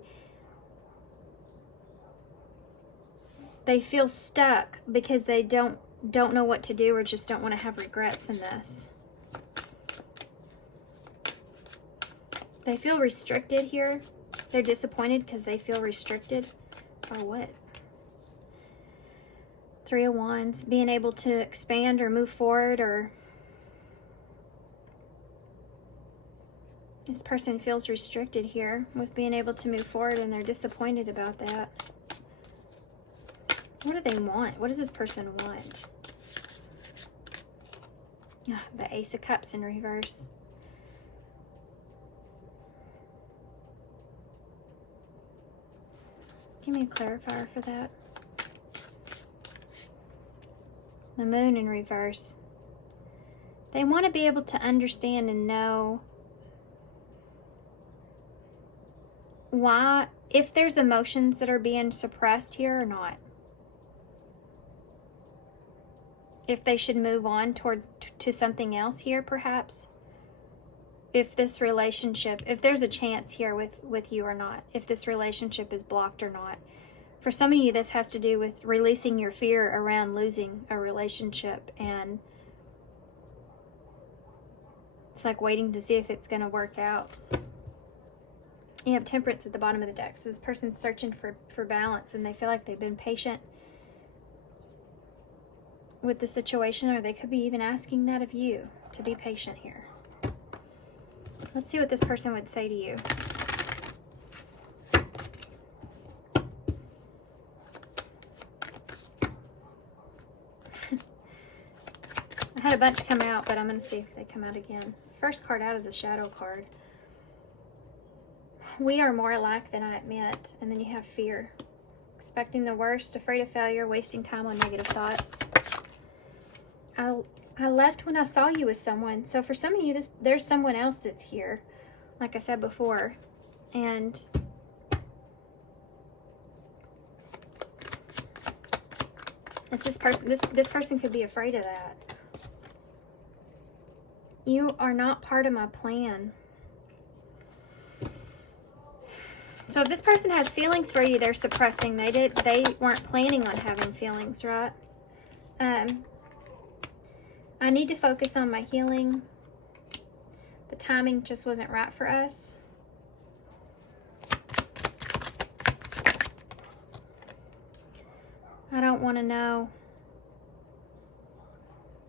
They feel stuck because they don't know what to do or just don't want to have regrets in this. They feel restricted here. They're disappointed because they feel restricted. By what? Three of Wands. Being able to expand or move forward, or this person feels restricted here with being able to move forward and they're disappointed about that. What do they want? What does this person want? The Ace of Cups in reverse. Give me a clarifier for that. The Moon in reverse. They want to be able to understand and know why, if there's emotions that are being suppressed here or not. If they should move on to something else here, perhaps. If this relationship, if there's a chance here with you or not. If this relationship is blocked or not. For some of you, this has to do with releasing your fear around losing a relationship. And it's like waiting to see if it's going to work out. You have Temperance at the bottom of the deck. So this person's searching for balance and they feel like they've been patient with the situation, or they could be even asking that of you to be patient here. Let's see what this person would say to you. I had a bunch come out, but I'm going to see if they come out again. First card out is a shadow card. We are more alike than I admit. And then you have fear. Expecting the worst, afraid of failure, wasting time on negative thoughts. I left when I saw you with someone. So for some of you, there's someone else that's here, like I said before. And this person could be afraid of that. You are not part of my plan. So if this person has feelings for you, they're suppressing. They weren't planning on having feelings, right? I need to focus on my healing. The timing just wasn't right for us. I don't want to know.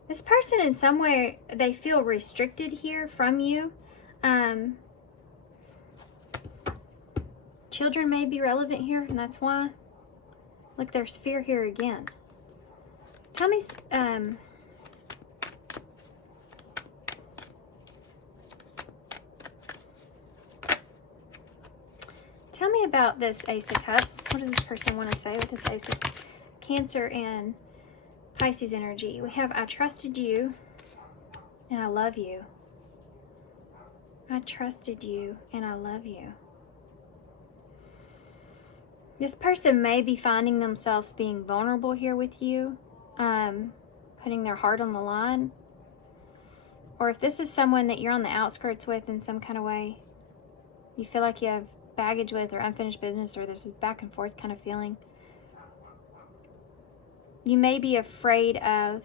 This person in some way, they feel restricted here from you. Children may be relevant here, and that's why. Look, there's fear here again. Tell me, tell me about this Ace of Cups. What does this person want to say with this Ace of Cancer and Pisces energy? We have, I trusted you and I love you. I trusted you and I love you. This person may be finding themselves being vulnerable here with you, putting their heart on the line. Or if this is someone that you're on the outskirts with in some kind of way, you feel like you have baggage with or unfinished business, or there's this back and forth kind of feeling. You may be afraid of,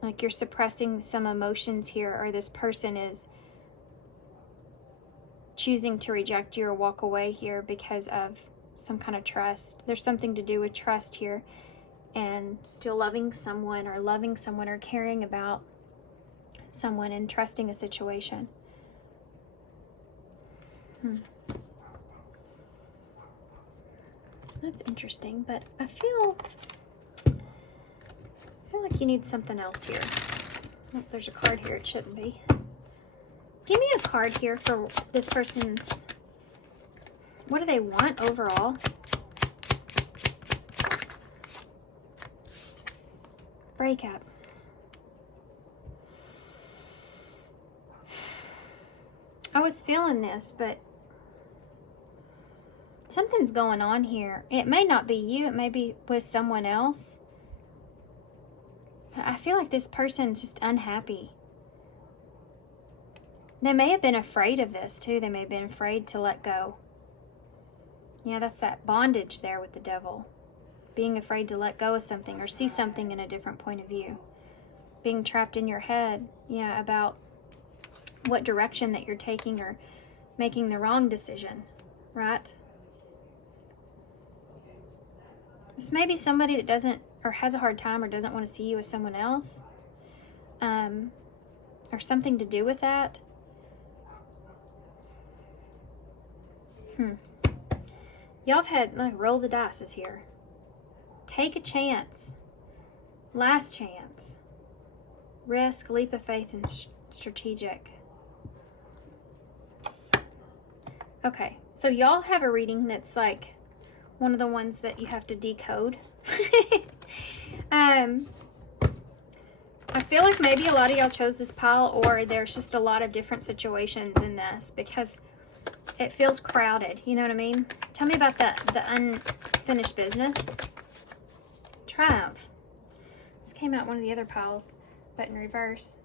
like you're suppressing some emotions here, or this person is choosing to reject you or walk away here because of some kind of trust. There's something to do with trust here. and still loving someone or caring about someone and trusting a situation. That's interesting, but I feel like you need something else here. Oh, there's a card here. It shouldn't be. Give me a card here for this person's... What do they want overall? Breakup. I was feeling this, but something's going on here. It may not be you. It may be with someone else. I feel like this person's just unhappy. They may have been afraid of this too. They may have been afraid to let go. Yeah, that's that bondage there with the devil. Being afraid to let go of something or see something in a different point of view. Being trapped in your head, yeah, about what direction that you're taking or making the wrong decision, right? This may be somebody that doesn't or has a hard time or doesn't want to see you as someone else, or something to do with that. Y'all have had, like, roll the dice is here. Take a chance. Last chance. Risk, leap of faith, and strategic. Okay, so y'all have a reading that's like one of the ones that you have to decode. I feel like maybe a lot of y'all chose this pile, or there's just a lot of different situations in this because it feels crowded. You know what I mean? Tell me about the unfinished business. Triumph. This came out one of the other piles, but in reverse.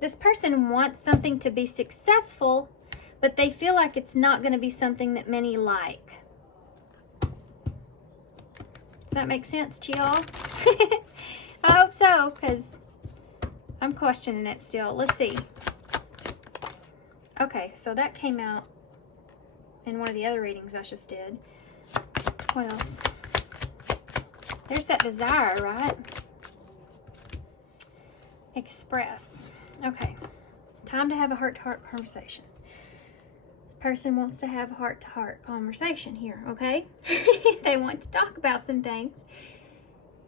This person wants something to be successful, but they feel like it's not going to be something that many like. Does that make sense to y'all? I hope so, because I'm questioning it still. Let's see. Okay, so that came out in one of the other readings I just did. What else? There's that desire, right? Express. Okay. Time to have a heart-to-heart conversation. This person wants to have a heart-to-heart conversation here, okay? They want to talk about some things.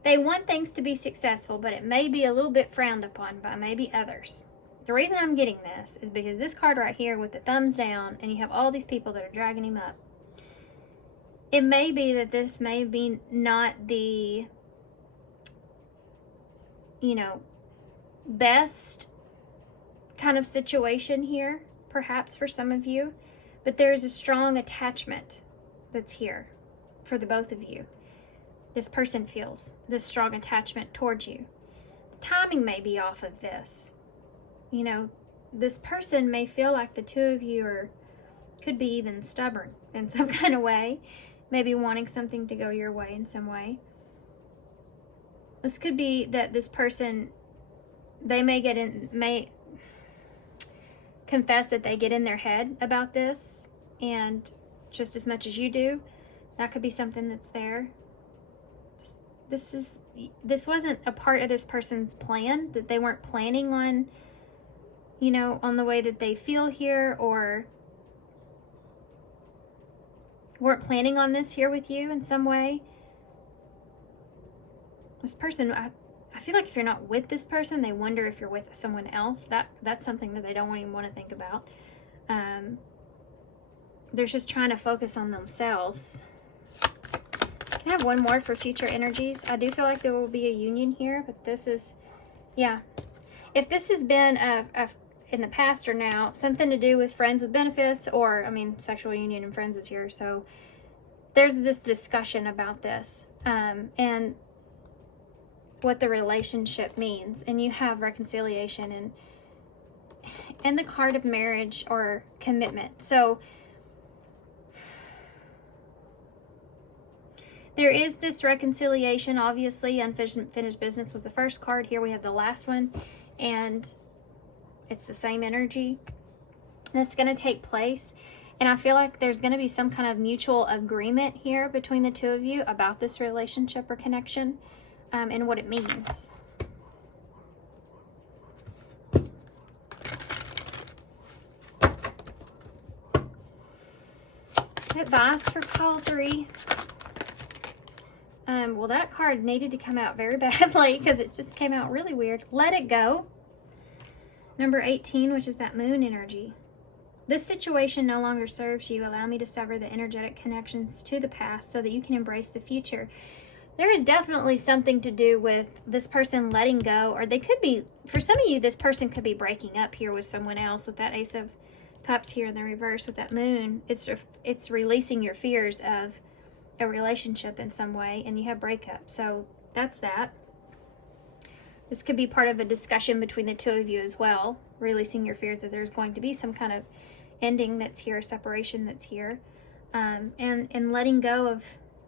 They want things to be successful, but it may be a little bit frowned upon by maybe others. The reason I'm getting this is because this card right here with the thumbs down, and you have all these people that are dragging him up. It may be that this may be not the, you know, best kind of situation here, perhaps for some of you, but there's a strong attachment that's here for the both of you. This person feels this strong attachment towards you. The timing may be off of this. You know, this person may feel like the two of you could be even stubborn in some kind of way, maybe wanting something to go your way in some way. This could be that this person, they may confess that they get in their head about this, and just as much as you do, that could be something that's there. This wasn't a part of this person's plan, that they weren't planning on, you know, on the way that they feel here, or weren't planning on this here with you in some way. This person, I feel like if you're not with this person, they wonder if you're with someone else. That's something that they don't even want to think about. They're just trying to focus on themselves. Can I have one more for future energies? I do feel like there will be a union here, but this is, yeah. If this has been in the past or now, something to do with friends with benefits, or, I mean, sexual union and friends is here, so there's this discussion about this, and what the relationship means, and you have reconciliation and the card of marriage or commitment. So there is this reconciliation. Obviously, unfinished business was the first card. Here we have the last one, and it's the same energy that's going to take place. And I feel like there's going to be some kind of mutual agreement here between the two of you about this relationship or connection, and what it means. Advice for pile 3. Well, that card needed to come out very badly because it just came out really weird. Let it go. Number 18, which is that moon energy. This situation no longer serves you. Allow me to sever the energetic connections to the past so that you can embrace the future. There is definitely something to do with this person letting go, or they could be, for some of you, this person could be breaking up here with someone else with that Ace of Cups here in the reverse with that moon. It's releasing your fears of a relationship in some way, and you have breakup. So that's that. This could be part of a discussion between the two of you as well, releasing your fears that there's going to be some kind of ending that's here, separation that's here, and letting go of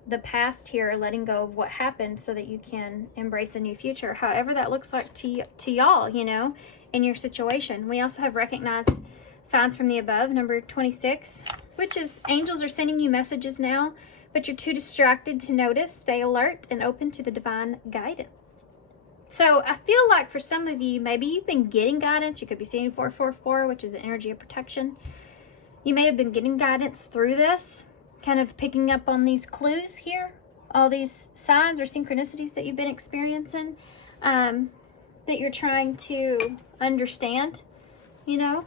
the past here, letting go of what happened so that you can embrace a new future, however that looks like to y'all, you know, in your situation. We also have recognized signs from the above, number 26, which is angels are sending you messages now, but you're too distracted to notice. Stay alert and open to the divine guidance. So I feel like for some of you, maybe you've been getting guidance. You could be seeing 444, which is an energy of protection. You may have been getting guidance through this, kind of picking up on these clues here, all these signs or synchronicities that you've been experiencing, that you're trying to understand, you know.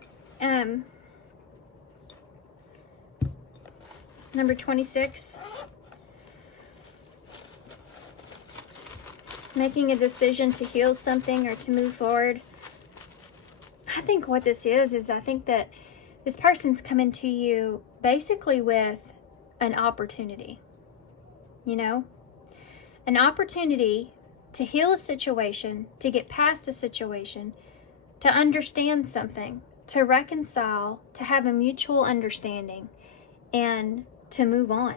Number 26. Making a decision to heal something or to move forward. I think what this is I think that this person's coming to you basically with an opportunity, you know, an opportunity to heal a situation, to get past a situation, to understand something, to reconcile, to have a mutual understanding, and to move on.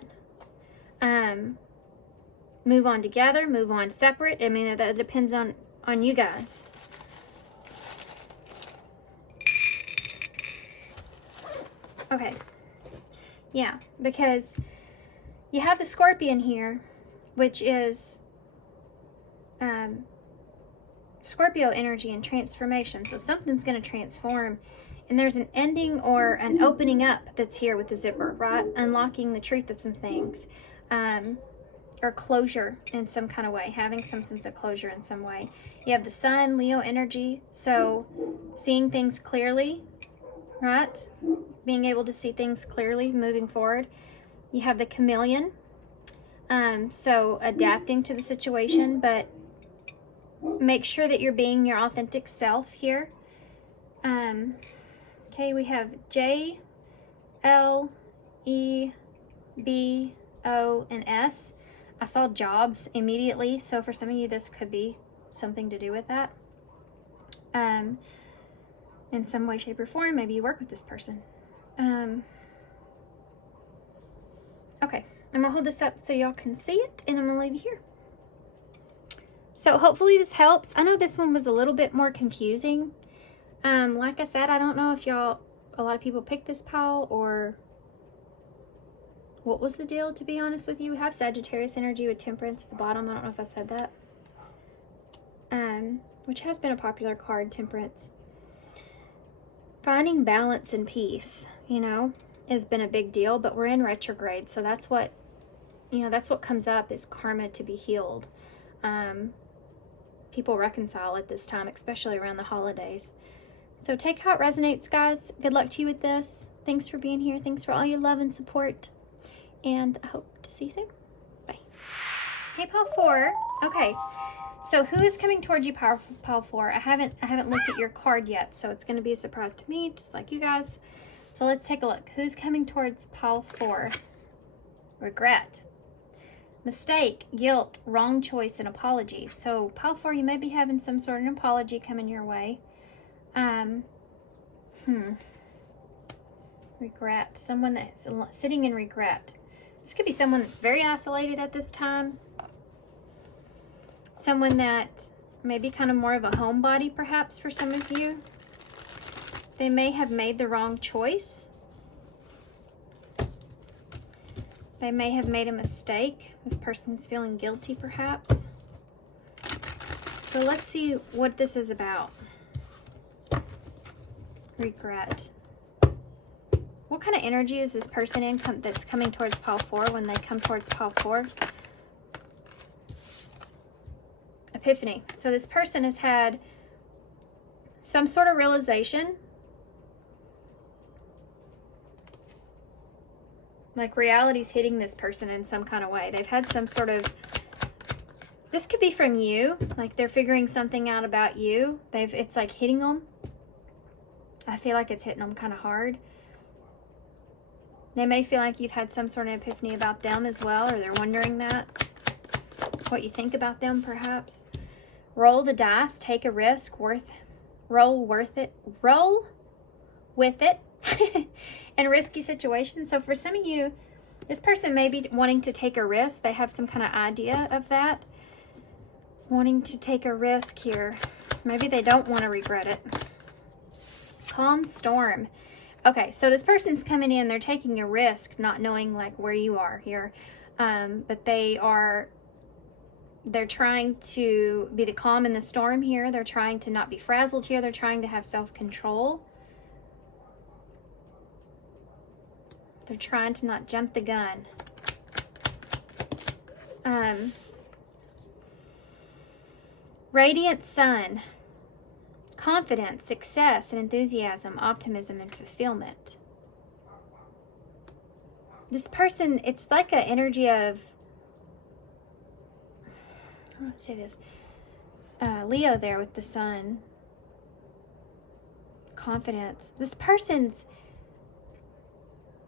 Move on together, move on separate. I mean, that depends on you guys. Okay. Yeah, because you have the Scorpion here, which is Scorpio energy and transformation. So something's going to transform. And there's an ending or an opening up that's here with the zipper, right? Unlocking the truth of some things. Or closure in some kind of way. Having some sense of closure in some way. You have the Sun, Leo energy. So seeing things clearly, right? Being able to see things clearly moving forward. You have the Chameleon. So adapting to the situation, but make sure that you're being your authentic self here. Okay, we have J, L, E, B, O, and S. I saw jobs immediately, so for some of you, this could be something to do with that. In some way, shape, or form, maybe you work with this person. Okay, I'm gonna hold this up so y'all can see it, and I'm gonna leave it here. So hopefully this helps. I know this one was a little bit more confusing. Like I said, I don't know if a lot of people picked this pile or what was the deal, to be honest with you. We have Sagittarius energy with Temperance at the bottom. I don't know if I said that. Which has been a popular card, Temperance. Finding balance and peace, you know, has been a big deal, but we're in retrograde. So that's what, you know, that's what comes up is karma to be healed. People reconcile at this time, especially around the holidays. So take how it resonates, guys. Good luck to you with this. Thanks for being here. Thanks for all your love and support. And I hope to see you soon. Bye. Hey, pile 4. Okay. So who is coming towards you, pile 4? I haven't looked at your card yet, so it's going to be a surprise to me, just like you guys. So let's take a look. Who's coming towards pile 4? Regret, mistake, guilt, wrong choice, and apology. So pile 4, you may be having some sort of apology coming your way. Regret. Someone that's sitting in regret. This could be someone that's very isolated at this time. Someone that may be kind of more of a homebody, perhaps, for some of you. They may have made the wrong choice. They may have made a mistake. This person's feeling guilty, perhaps. So let's see what this is about. Regret. What kind of energy is this person in that's coming towards pile 4 when they come towards pile 4? Epiphany. So this person has had some sort of realization. Like reality's hitting this person in some kind of way. They've had some sort of, this could be from you, like they're figuring something out about you. It's like hitting them. I feel like it's hitting them kind of hard. They may feel like you've had some sort of epiphany about them as well, or they're wondering what you think about them, perhaps. Roll the dice, take a risk, roll with it in a risky situation. So for some of you, this person may be wanting to take a risk. They have some kind of idea of that. Wanting to take a risk here. Maybe they don't want to regret it. Calm storm. Okay, so this person's coming in, they're taking a risk, not knowing like where you are here. But they're trying to be the calm in the storm here. They're trying to not be frazzled here. They're trying to have self-control. They're trying to not jump the gun. Radiant sun. Confidence, success, and enthusiasm, optimism, and fulfillment. This person, it's like an energy of, I don't say this, Leo there with the sun. Confidence. This person's,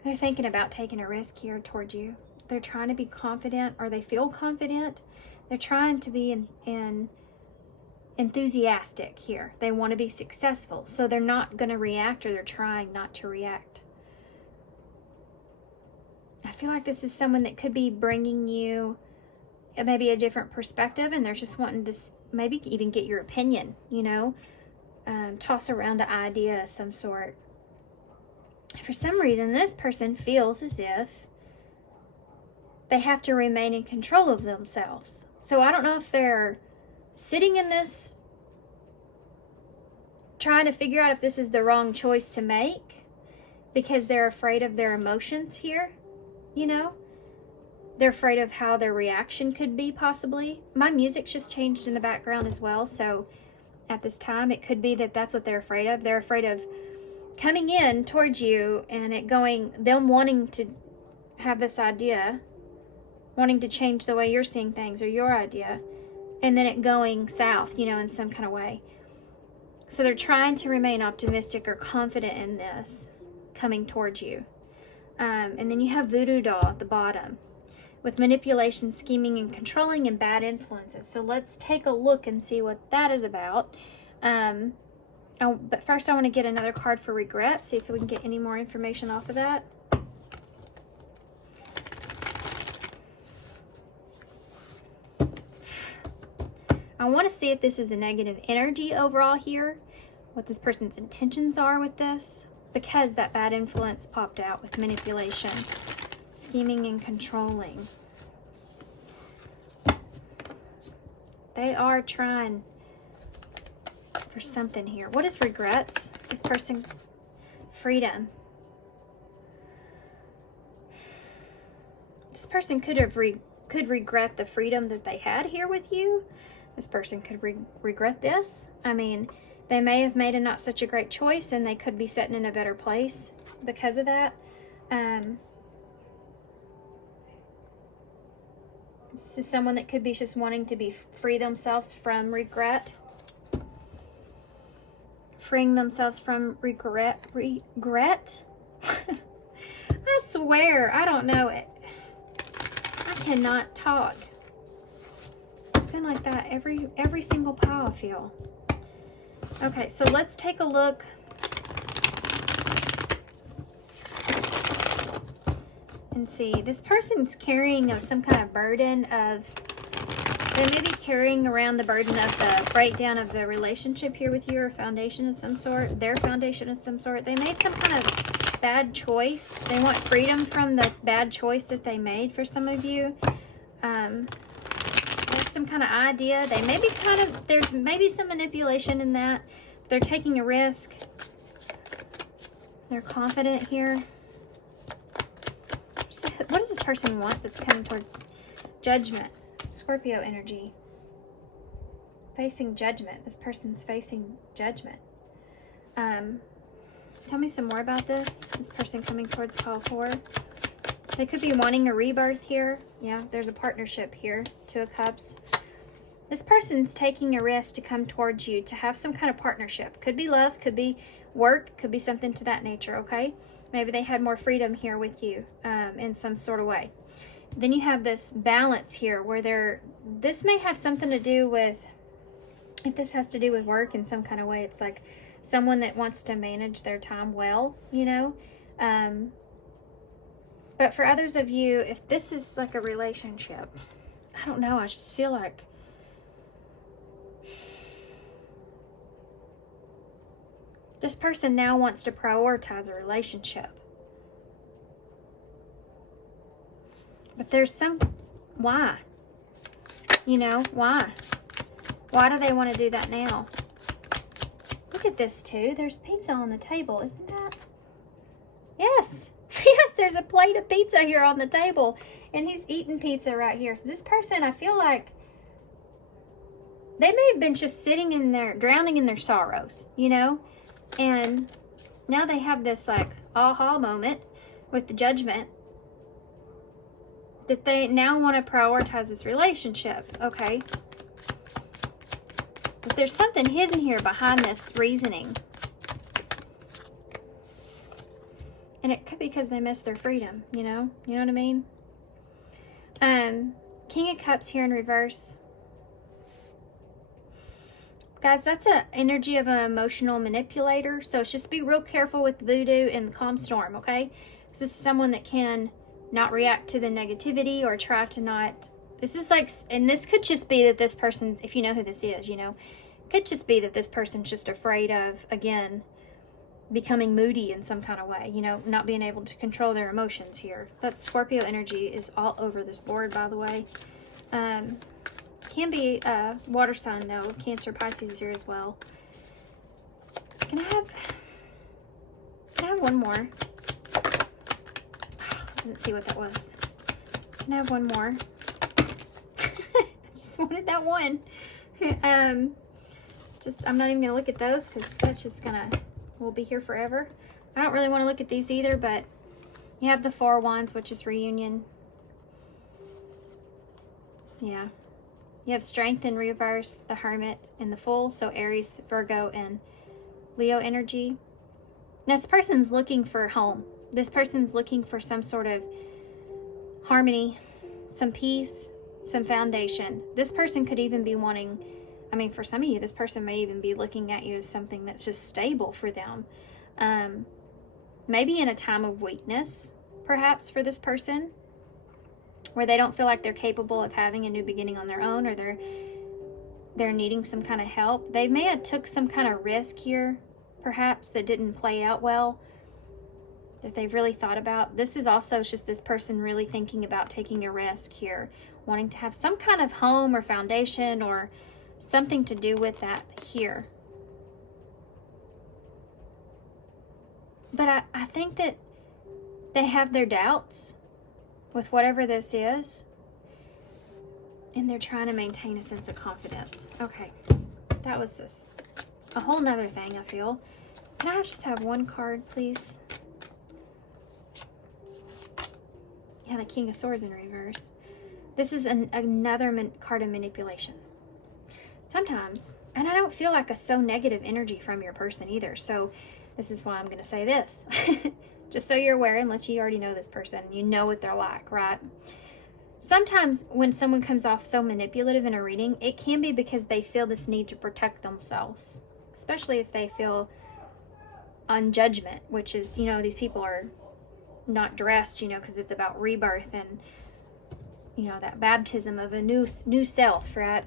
they're thinking about taking a risk here toward you. They're trying to be confident, or they feel confident. They're trying to be enthusiastic here. They want to be successful. So they're not going to react, or they're trying not to react. I feel like this is someone that could be bringing you maybe a different perspective, and they're just wanting to maybe even get your opinion, you know, toss around an idea of some sort. For some reason, this person feels as if they have to remain in control of themselves. So I don't know if they're sitting in this, trying to figure out if this is the wrong choice to make because they're afraid of their emotions here, you know? They're afraid of how their reaction could be, possibly. My music's just changed in the background as well, so at this time, it could be that that's what they're afraid of. They're afraid of coming in towards you and it going, them wanting to have this idea, wanting to change the way you're seeing things or your idea, and then it going south, you know, in some kind of way. So they're trying to remain optimistic or confident in this coming towards you. And then you have voodoo doll at the bottom with manipulation, scheming, and controlling, and bad influences. So let's take a look and see what that is about. But first I want to get another card for regret, see if we can get any more information off of that. I want to see if this is a negative energy overall here, what this person's intentions are with this, because that bad influence popped out with manipulation, scheming, and controlling. They are trying for something here. What is regrets? This person, freedom. This person could regret the freedom that they had here with you. This person could regret this. I mean, they may have made a not such a great choice, and they could be sitting in a better place because of that. This is someone that could be just wanting to be free themselves from regret. Freeing themselves from regret. I swear, I don't know it. I cannot talk. It's been like that every single pile, I feel. Okay, so let's take a look. And see, this person's carrying some kind of burden of, they may be carrying around the burden of the breakdown of the relationship here with you, or foundation of some sort, their foundation of some sort. They made some kind of bad choice. They want freedom from the bad choice that they made for some of you. There's some kind of idea. They may be there's maybe some manipulation in that. They're taking a risk. They're confident here. So what does this person want that's coming towards judgment? Scorpio energy. Facing judgment. This person's facing judgment. Tell me some more about this. This person coming towards call 4. They could be wanting a rebirth here. Yeah, there's a partnership here. 2 of Cups. This person's taking a risk to come towards you, to have some kind of partnership. Could be love, could be work, could be something to that nature, okay? Maybe they had more freedom here with you in some sort of way. Then you have this balance here where this may have something to do with, if this has to do with work in some kind of way, it's like someone that wants to manage their time well, you know? But for others of you, if this is like a relationship, I don't know, I just feel like this person now wants to prioritize a relationship. But there's why? You know, why? Why do they want to do that now? Look at this too. There's pizza on the table, isn't that? Yes. Yes, there's a plate of pizza here on the table. And he's eating pizza right here. So this person, I feel like they may have been just sitting in there, drowning in their sorrows, you know? And now they have this like aha moment with the judgment that they now want to prioritize this relationship, okay? But there's something hidden here behind this reasoning. And it could be because they miss their freedom, you know? You know what I mean? King of Cups here in reverse. Guys, that's an energy of an emotional manipulator. So just be real careful with voodoo and the calm storm, okay? This is someone that can not react to the negativity or try to not. This is like, and this could just be that this person's, if you know who this is, you know, could just be that this person's just afraid of, again, becoming moody in some kind of way, you know, not being able to control their emotions here. That Scorpio energy is all over this board, by the way. Can be a water sign, though. Cancer, Pisces here as well. Can I have one more? Let's see what that was. Can I have one more? I just wanted that one. I'm not even gonna look at those because that's just we'll be here forever. I don't really want to look at these either, but you have the 4 Wands, which is reunion. Yeah. You have Strength in reverse, the Hermit in the Fool, so Aries, Virgo, and Leo energy. Now, this person's looking for home. This person's looking for some sort of harmony, some peace, some foundation. This person could even be wanting, I mean, for some of you, this person may even be looking at you as something that's just stable for them. Maybe in a time of weakness, perhaps, for this person, where they don't feel like they're capable of having a new beginning on their own, or they're needing some kind of help. They may have took some kind of risk here, perhaps, that didn't play out well, that they've really thought about. This is also just this person really thinking about taking a risk here, wanting to have some kind of home or foundation or something to do with that here. But I think that they have their doubts with whatever this is, and they're trying to maintain a sense of confidence. Okay, that was just a whole nother thing, I feel. Can I just have one card, please? Yeah, the King of Swords in reverse. This is another card of manipulation. Sometimes, and I don't feel like a so negative energy from your person either, so this is why I'm going to say this. Just so you're aware, unless you already know this person, you know what they're like, right? Sometimes when someone comes off so manipulative in a reading, it can be because they feel this need to protect themselves, especially if they feel on judgment, which is, you know, these people are not dressed, you know, because it's about rebirth and, you know, that baptism of a new self, right?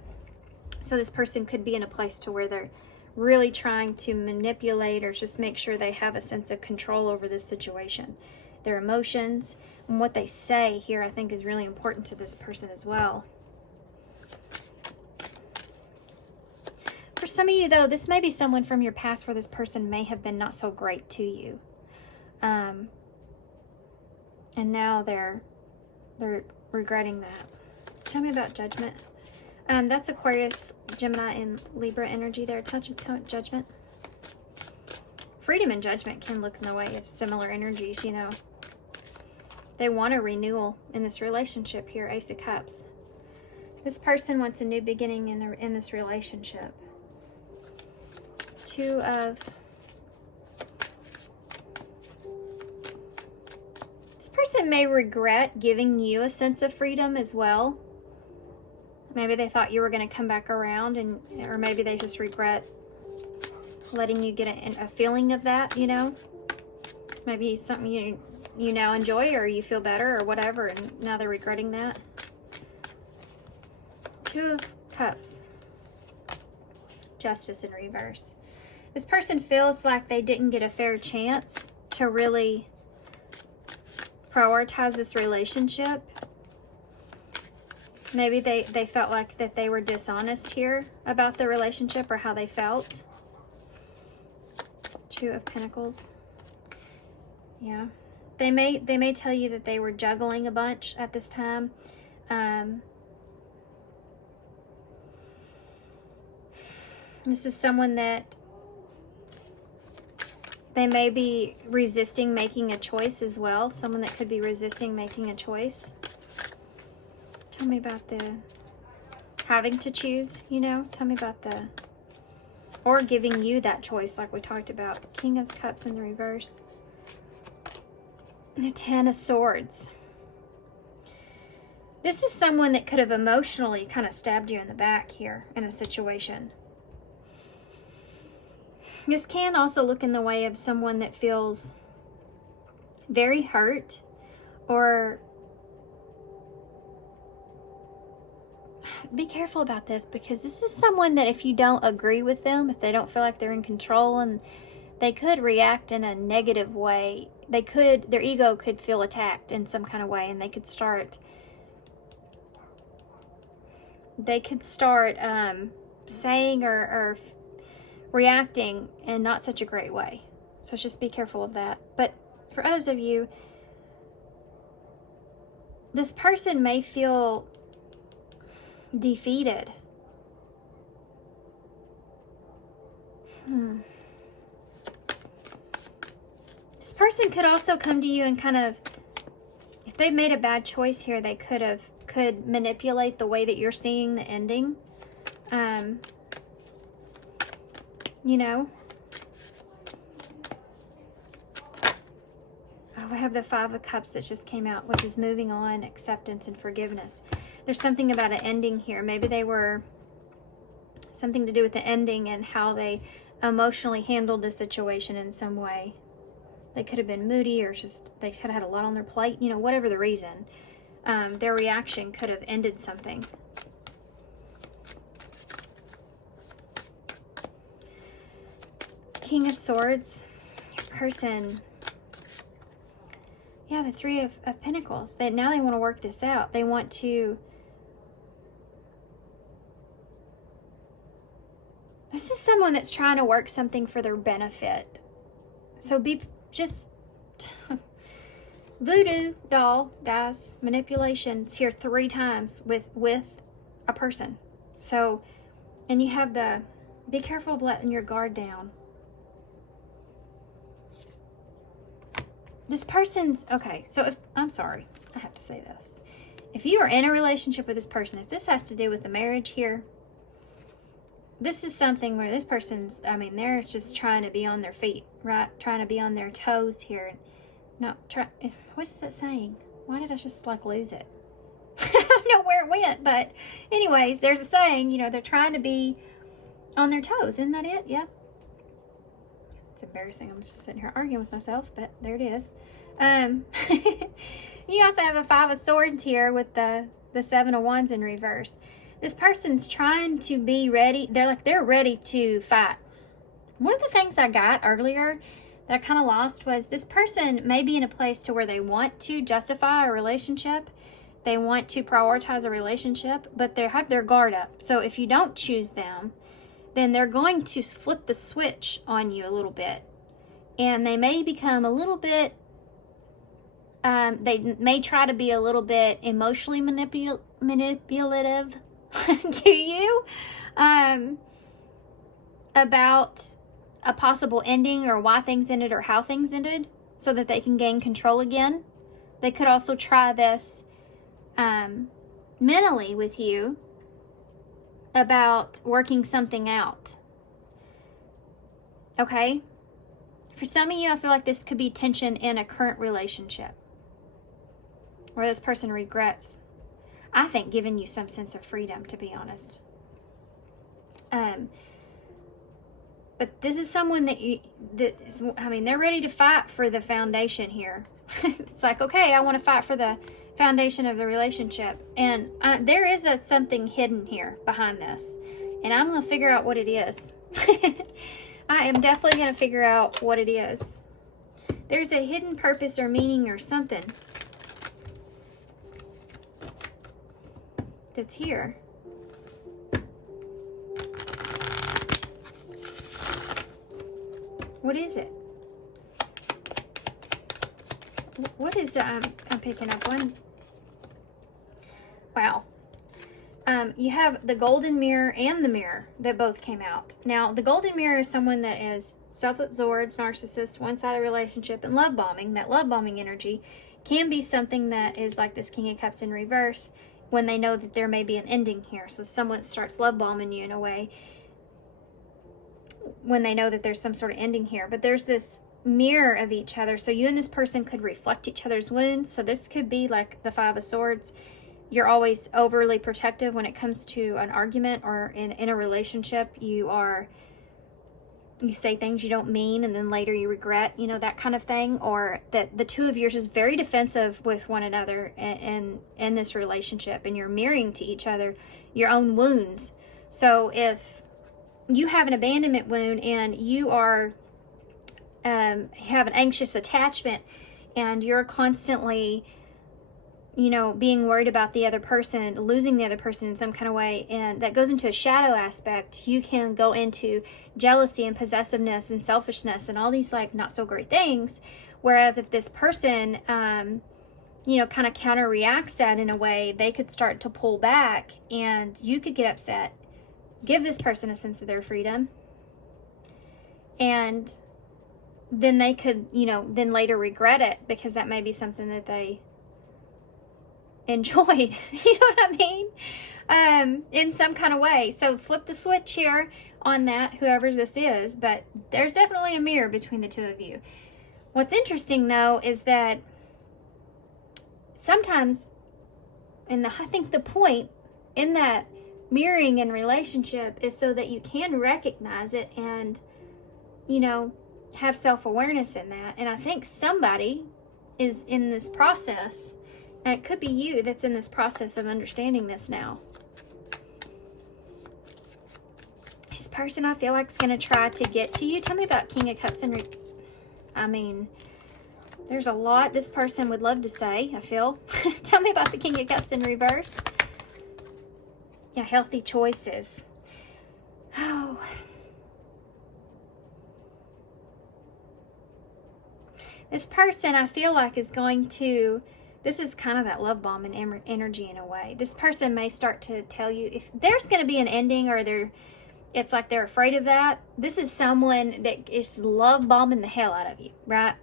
So this person could be in a place to where they're really trying to manipulate or just make sure they have a sense of control over this situation. Their emotions and what they say here, I think, is really important to this person as well. For some of you, though, this may be someone from your past where this person may have been not so great to you. And now they're regretting that. So tell me about judgment. That's Aquarius, Gemini, and Libra energy there. Judgment. Freedom and judgment can look in the way of similar energies, you know. They want a renewal in this relationship here, Ace of Cups. This person wants a new beginning in this relationship. Two of... This person may regret giving you a sense of freedom as well. Maybe they thought you were going to come back around, or maybe they just regret letting you get a feeling of that, you know. Maybe something you now enjoy, or you feel better, or whatever, and now they're regretting that. Two of Cups. Justice in reverse. This person feels like they didn't get a fair chance to really prioritize this relationship. Maybe they felt like that they were dishonest here about the relationship or how they felt. Two of Pentacles. Yeah. They may tell you that they were juggling a bunch at this time. This is someone that they may be resisting making a choice as well. Someone that could be resisting making a choice. Tell me about the having to choose, you know. Tell me about the, or giving you that choice like we talked about. King of Cups in the reverse. And the Ten of Swords. This is someone that could have emotionally kind of stabbed you in the back here in a situation. This can also look in the way of someone that feels very hurt, or be careful about this, because this is someone that if you don't agree with them, if they don't feel like they're in control, and they could react in a negative way, their ego could feel attacked in some kind of way, and they could start saying or reacting in not such a great way. So just be careful of that. But for others of you, this person may feel defeated. This person could also come to you and kind of, if they made a bad choice here, they could manipulate the way that you're seeing the ending. You know. Oh, we have the Five of Cups that just came out, which is moving on, acceptance, and forgiveness. There's something about an ending here. Maybe they were something to do with the ending and how they emotionally handled the situation in some way. They could have been moody, or just they could have had a lot on their plate. You know, whatever the reason, their reaction could have ended something. King of Swords, your person. Yeah, the Three of Pentacles. Now they want to work this out. They want to. This is someone that's trying to work something for their benefit. So be just voodoo doll, guys. Manipulation's here 3 times with a person. So, and you have the be careful of letting your guard down. This person's, okay, so if, I'm sorry, I have to say this. If you are in a relationship with this person, if this has to do with the marriage here, this is something where this person's, I mean, they're just trying to be on their feet, right? Trying to be on their toes here. No, what is that saying? Why did I just like lose it? I don't know where it went, but anyways, there's a saying, you know, they're trying to be on their toes. Isn't that it? Yeah. It's embarrassing. I'm just sitting here arguing with myself, but there it is. You also have a Five of Swords here with the Seven of Wands in reverse. This person's trying to be ready. They're ready to fight. One of the things I got earlier that I kind of lost was this person may be in a place to where they want to justify a relationship. They want to prioritize a relationship, but they have their guard up. So if you don't choose them, then they're going to flip the switch on you a little bit. And they may become a little bit, they may try to be a little bit emotionally manipulative to you about a possible ending or why things ended or how things ended so that they can gain control again. They could also try this mentally with you about working something out. Okay? For some of you, I feel like this could be tension in a current relationship where this person regrets, I think, giving you some sense of freedom, to be honest. But this is someone that they're ready to fight for the foundation here. It's like, okay, I want to fight for the foundation of the relationship. And there is something hidden here behind this. And I'm going to figure out what it is. I am definitely going to figure out what it is. There's a hidden purpose or meaning or something that's here. What is it? What is it I'm picking up on? Wow. You have the golden mirror and the mirror that both came out. Now, the golden mirror is someone that is self-absorbed, narcissist, one-sided relationship, and love bombing. That love bombing energy can be something that is like this King of Cups in reverse when they know that there may be an ending here. So someone starts love bombing you in a way when they know that there's some sort of ending here. But there's this mirror of each other. So you and this person could reflect each other's wounds. So this could be like the Five of Swords. You're always overly protective when it comes to an argument or in a relationship. You say things you don't mean and then later you regret, that kind of thing. Or that the two of you are just very defensive with one another in this relationship, and you're mirroring to each other your own wounds. So if you have an abandonment wound and you are have an anxious attachment and you're constantly being worried about the other person, losing the other person in some kind of way, and that goes into a shadow aspect, you can go into jealousy and possessiveness and selfishness and all these like not so great things. Whereas if this person kind of counter reacts that in a way, they could start to pull back and you could get upset, give this person a sense of their freedom, and then they could then later regret it because that may be something that they enjoyed. You know what I mean? In some kind of way. So flip the switch here on that, whoever this is, but there's definitely a mirror between the two of you. What's interesting though is that sometimes, I think the point in that mirroring in relationship is so that you can recognize it and have self-awareness in that. And I think somebody is in this process, and it could be you that's in this process of understanding this now. This person I feel like is going to try to get to you. Tell me about King of Cups and there's a lot this person would love to say, I feel. Tell me about the King of Cups in reverse. Yeah, healthy choices. Oh. This person I feel like is going to, this is kind of that love bomb and energy in a way. This person may start to tell you if there's going to be an ending or it's like they're afraid of that. This is someone that is love bombing the hell out of you, right?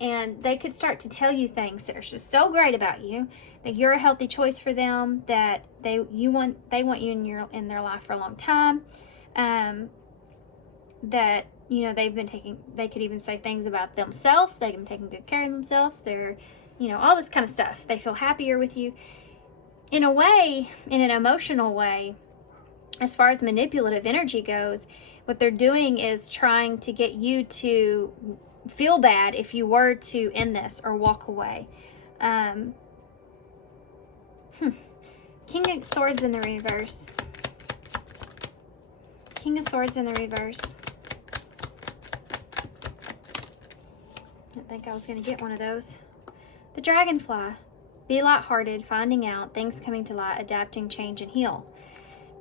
And they could start to tell you things that are just so great about you, that you're a healthy choice for them, that they want you in their life for a long time, that they could even say things about themselves. They've been taking good care of themselves. They're, all this kind of stuff. They feel happier with you. In a way, in an emotional way, as far as manipulative energy goes, what they're doing is trying to get you to feel bad if you were to end this or walk away. King of Swords in the reverse. King of Swords in the reverse. Didn't think I was going to get one of those. The dragonfly. Be lighthearted, finding out, things coming to light, adapting, change, and heal.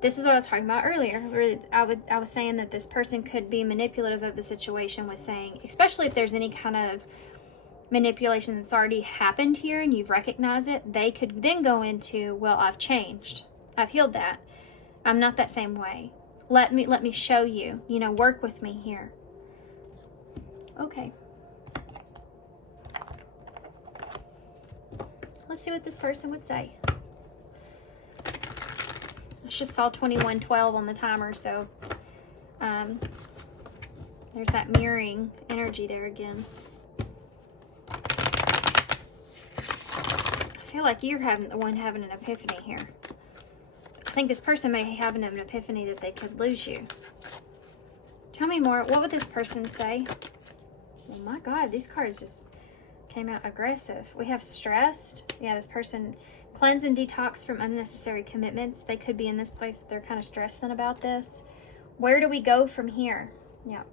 This is what I was talking about earlier. Where I was saying that this person could be manipulative of the situation, was saying, especially if there's any kind of manipulation that's already happened here and you've recognized it, they could then go into, well, I've changed. I've healed that. I'm not that same way. Let me show you. You know, work with me here. Okay. Let's see what this person would say. I just saw 2112 on the timer, so there's that mirroring energy there again. I feel like you're the one having an epiphany here. I think this person may be having an epiphany that they could lose you. Tell me more. What would this person say? Oh my God, these cards just came out aggressive. We have stressed. Yeah, this person cleanse and detox from unnecessary commitments. They could be in this place that they're kind of stressing about this. Where do we go from here? Yeah.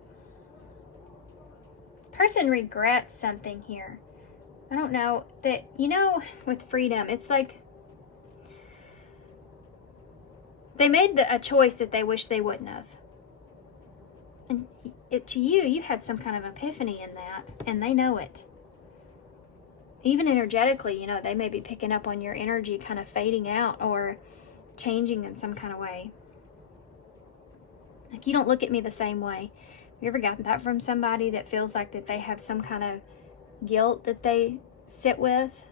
This person regrets something here. I don't know that, you know, with freedom, it's like they made a choice that they wish they wouldn't have. And to you, you had some kind of epiphany in that, and they know it. Even energetically, you know, they may be picking up on your energy kind of fading out or changing in some kind of way. Like, you don't look at me the same way. Have you ever gotten that from somebody that feels like that they have some kind of guilt that they sit with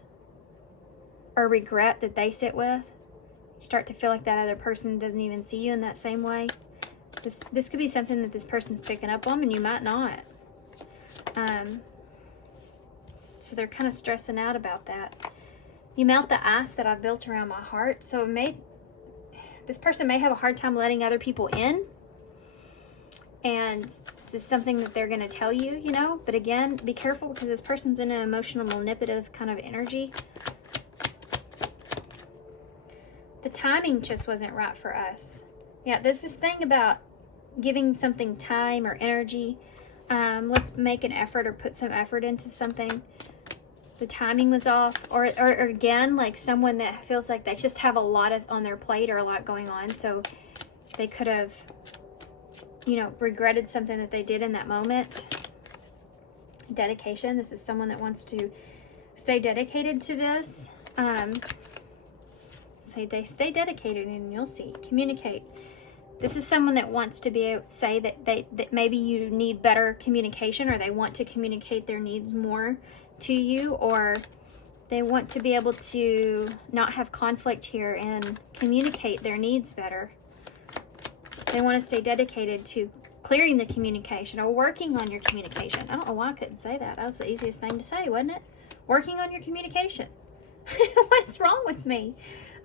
or regret that they sit with? You start to feel like that other person doesn't even see you in that same way. This could be something that this person's picking up on, and you might not. So they're kind of stressing out about that. You melt the ice that I've built around my heart. So this person may have a hard time letting other people in. And this is something that they're going to tell you, you know. But again, be careful, because this person's in an emotional, manipulative kind of energy. The timing just wasn't right for us. Yeah, there's this thing about giving something time or energy. Let's make an effort or put some effort into something. The timing was off. Or again, like someone that feels like they just have a lot on their plate or a lot going on. So they could have, you know, regretted something that they did in that moment. Dedication. This is someone that wants to stay dedicated to this. Stay dedicated, and you'll see. Communicate. This is someone that wants to be able to say that maybe you need better communication, or they want to communicate their needs more to you, or they want to be able to not have conflict here and communicate their needs better. They want to stay dedicated to clearing the communication or working on your communication. I don't know why I couldn't say that. That was the easiest thing to say, wasn't it? Working on your communication. What's wrong with me?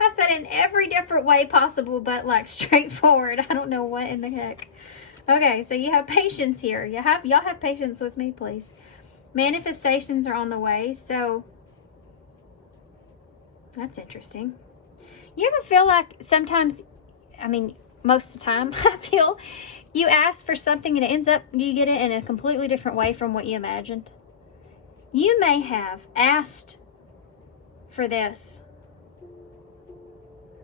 I said in every different way possible, but like straightforward. I don't know what in the heck. Okay, so you have patience here. Y'all have patience with me, please. Manifestations are on the way, so that's interesting. You ever feel like sometimes, I mean, most of the time, I feel you ask for something and it ends up, you get it in a completely different way from what you imagined? You may have asked for this,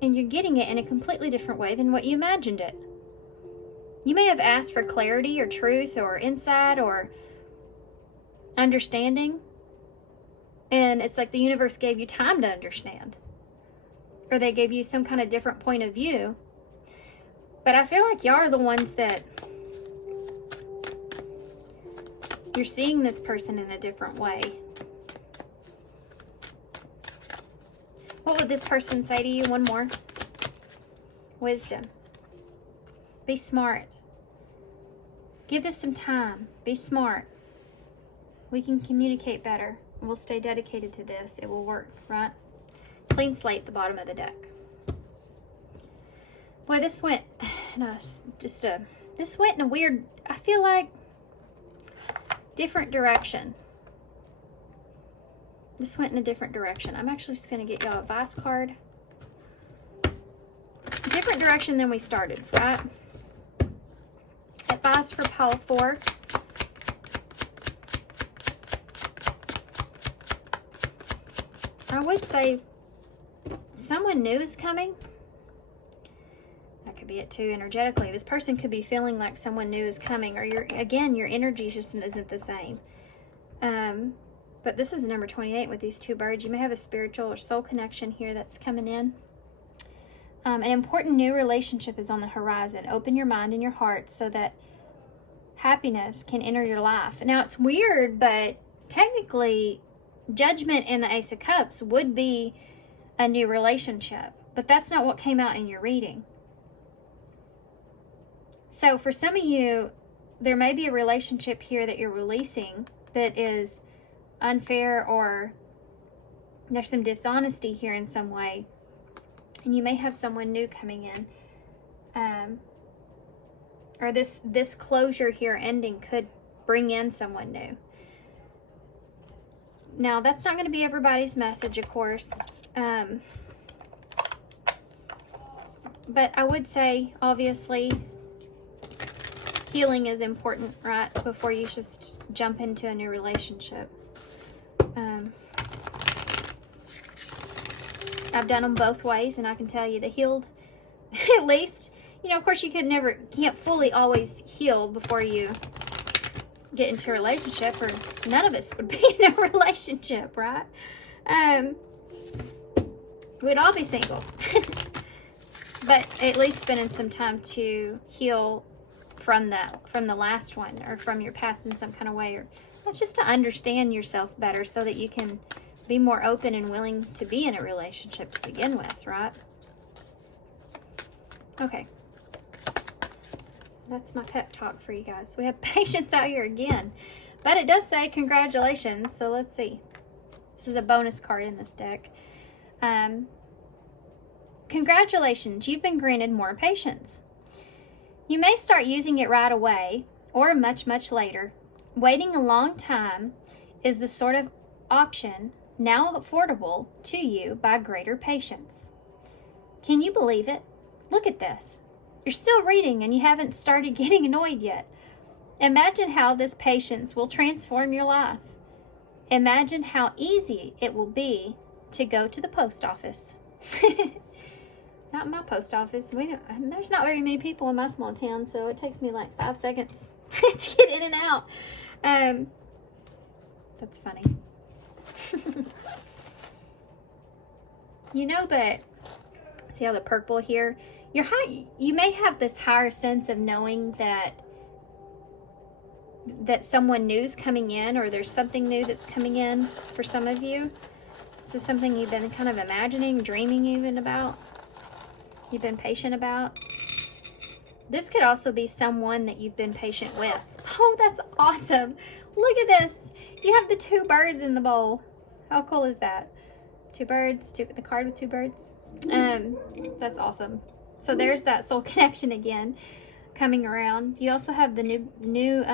and you're getting it in a completely different way than what you imagined it. You may have asked for clarity or truth or insight or understanding, and it's like the universe gave you time to understand, or they gave you some kind of different point of view. But I feel like y'all are the ones that you're seeing this person in a different way. What would this person say to you? One more. Wisdom. Be smart. Give this some time. Be smart. We can communicate better. We'll stay dedicated to this. It will work, right? Clean slate at the bottom of the deck. Boy, this went in a weird, I feel like, different direction. This went in a different direction. I'm actually just going to get y'all a advice card. Different direction than we started, right? Advice for pile 4. I would say someone new is coming. That could be it too, energetically. This person could be feeling like someone new is coming, or your energy just isn't the same. But this is the number 28 with these two birds. You may have a spiritual or soul connection here that's coming in. An important new relationship is on the horizon. Open your mind and your heart so that happiness can enter your life. Now, it's weird, but technically, Judgment and the Ace of Cups would be a new relationship. But that's not what came out in your reading. So for some of you, there may be a relationship here that you're releasing that is unfair, or there's some dishonesty here in some way. And you may have someone new coming in. Or this closure here ending could bring in someone new. Now, that's not going to be everybody's message, of course. But I would say, obviously, healing is important, right? Before you just jump into a new relationship. I've done them both ways, and I can tell you the healed, at least, of course you can't fully always heal before you get into a relationship, or none of us would be in a relationship, right? We'd all be single. But at least spending some time to heal from the last one, or from your past in some kind of way, or that's just to understand yourself better so that you can be more open and willing to be in a relationship to begin with, right? Okay. That's my pep talk for you guys. We have patience out here again. But it does say congratulations, so let's see. This is a bonus card in this deck. Congratulations, you've been granted more patience. You may start using it right away, or much, much later. Waiting a long time is the sort of option now affordable to you by greater patience. Can you believe it? Look at this. You're still reading and you haven't started getting annoyed yet. Imagine how this patience will transform your life. Imagine how easy it will be to go to the post office. Not my post office. There's not very many people in my small town, so it takes me like 5 seconds to get in and out. That's funny. But see how the purple here? You may have this higher sense of knowing that someone new's coming in, or there's something new that's coming in for some of you. This is something you've been kind of imagining, dreaming even about. You've been patient about. This could also be someone that you've been patient with. Oh, that's awesome. Look at this. You have the 2 birds in the bowl. How cool is that? 2 birds, the card with 2 birds. That's awesome. So there's that soul connection again coming around. You also have the new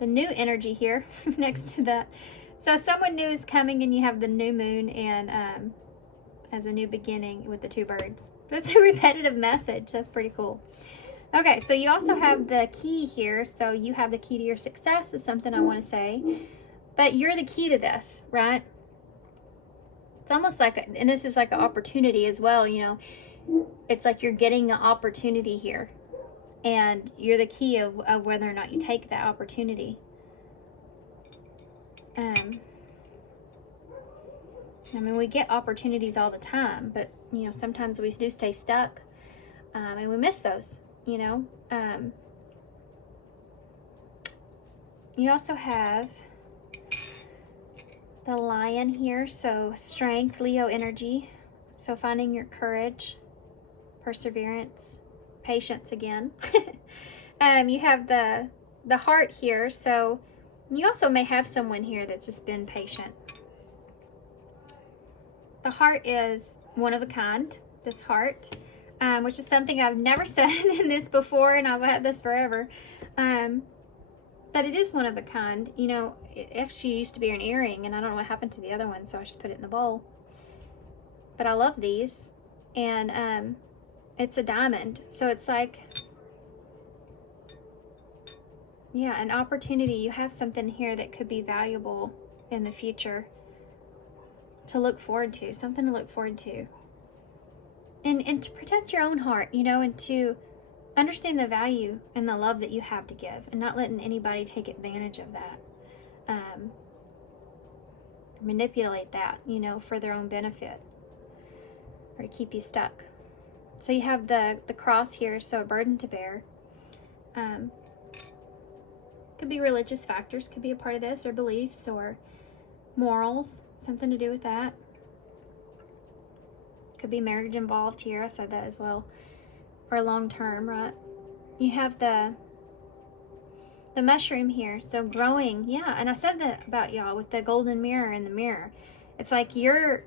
energy here next to that. So someone new is coming, and you have the new moon and as a new beginning with the 2 birds. That's a repetitive message. That's pretty cool. Okay, so you also have the key here. So you have the key to your success is something I want to say. But you're the key to this, right? It's almost like, and this is like an opportunity as well, It's like you're getting an opportunity here. And you're the key of whether or not you take that opportunity. We get opportunities all the time, but, sometimes we do stay stuck. And we miss those, You also have the Lion here, so strength, Leo energy. So finding your courage, perseverance, patience again. You have the Heart here, so you also may have someone here that's just been patient. The Heart is one of a kind, this heart, which is something I've never said in this before, and I've had this forever. But it is one of a kind. It actually used to be an earring, and I don't know what happened to the other one, so I just put it in the bowl. But I love these, and it's a diamond, so it's like, yeah, an opportunity. You have something here that could be valuable in the future. to look forward to, something to look forward to. And to protect your own heart, you know, and to understand the value and the love that you have to give, and not letting anybody take advantage of that. Manipulate that, you know, for their own benefit, or to keep you stuck. So you have the cross here, so a burden to bear. Could be religious factors, could be a part of this, or beliefs, or morals, something to do with that. Could be marriage involved here, I said that as well, or long term, right? You have the mushroom here, so growing, yeah. And I said that about y'all with the golden mirror in the mirror. It's like you're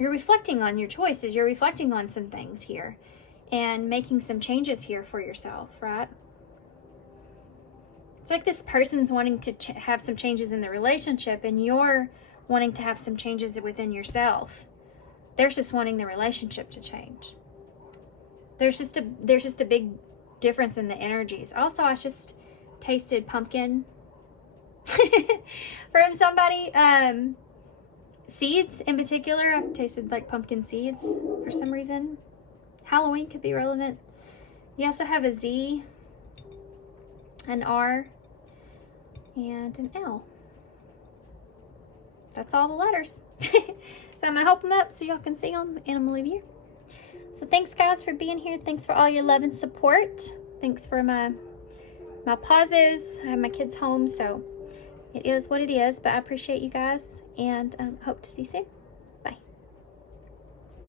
reflecting on your choices, you're reflecting on some things here, and making some changes here for yourself, right? It's like this person's wanting to have some changes in the relationship, and you're wanting to have some changes within yourself. They're just wanting the relationship to change. There's just a big difference in the energies. Also, I just tasted pumpkin from somebody. Seeds in particular, I've tasted like pumpkin seeds for some reason. Halloween could be relevant. You also have a Z, an R, and an L. That's all the letters. So I'm going to open them up so y'all can see them, and I'm going to leave you. So thanks, guys, for being here. Thanks for all your love and support. Thanks for my pauses. I have my kids home, so it is what it is. But I appreciate you guys, and hope to see you soon.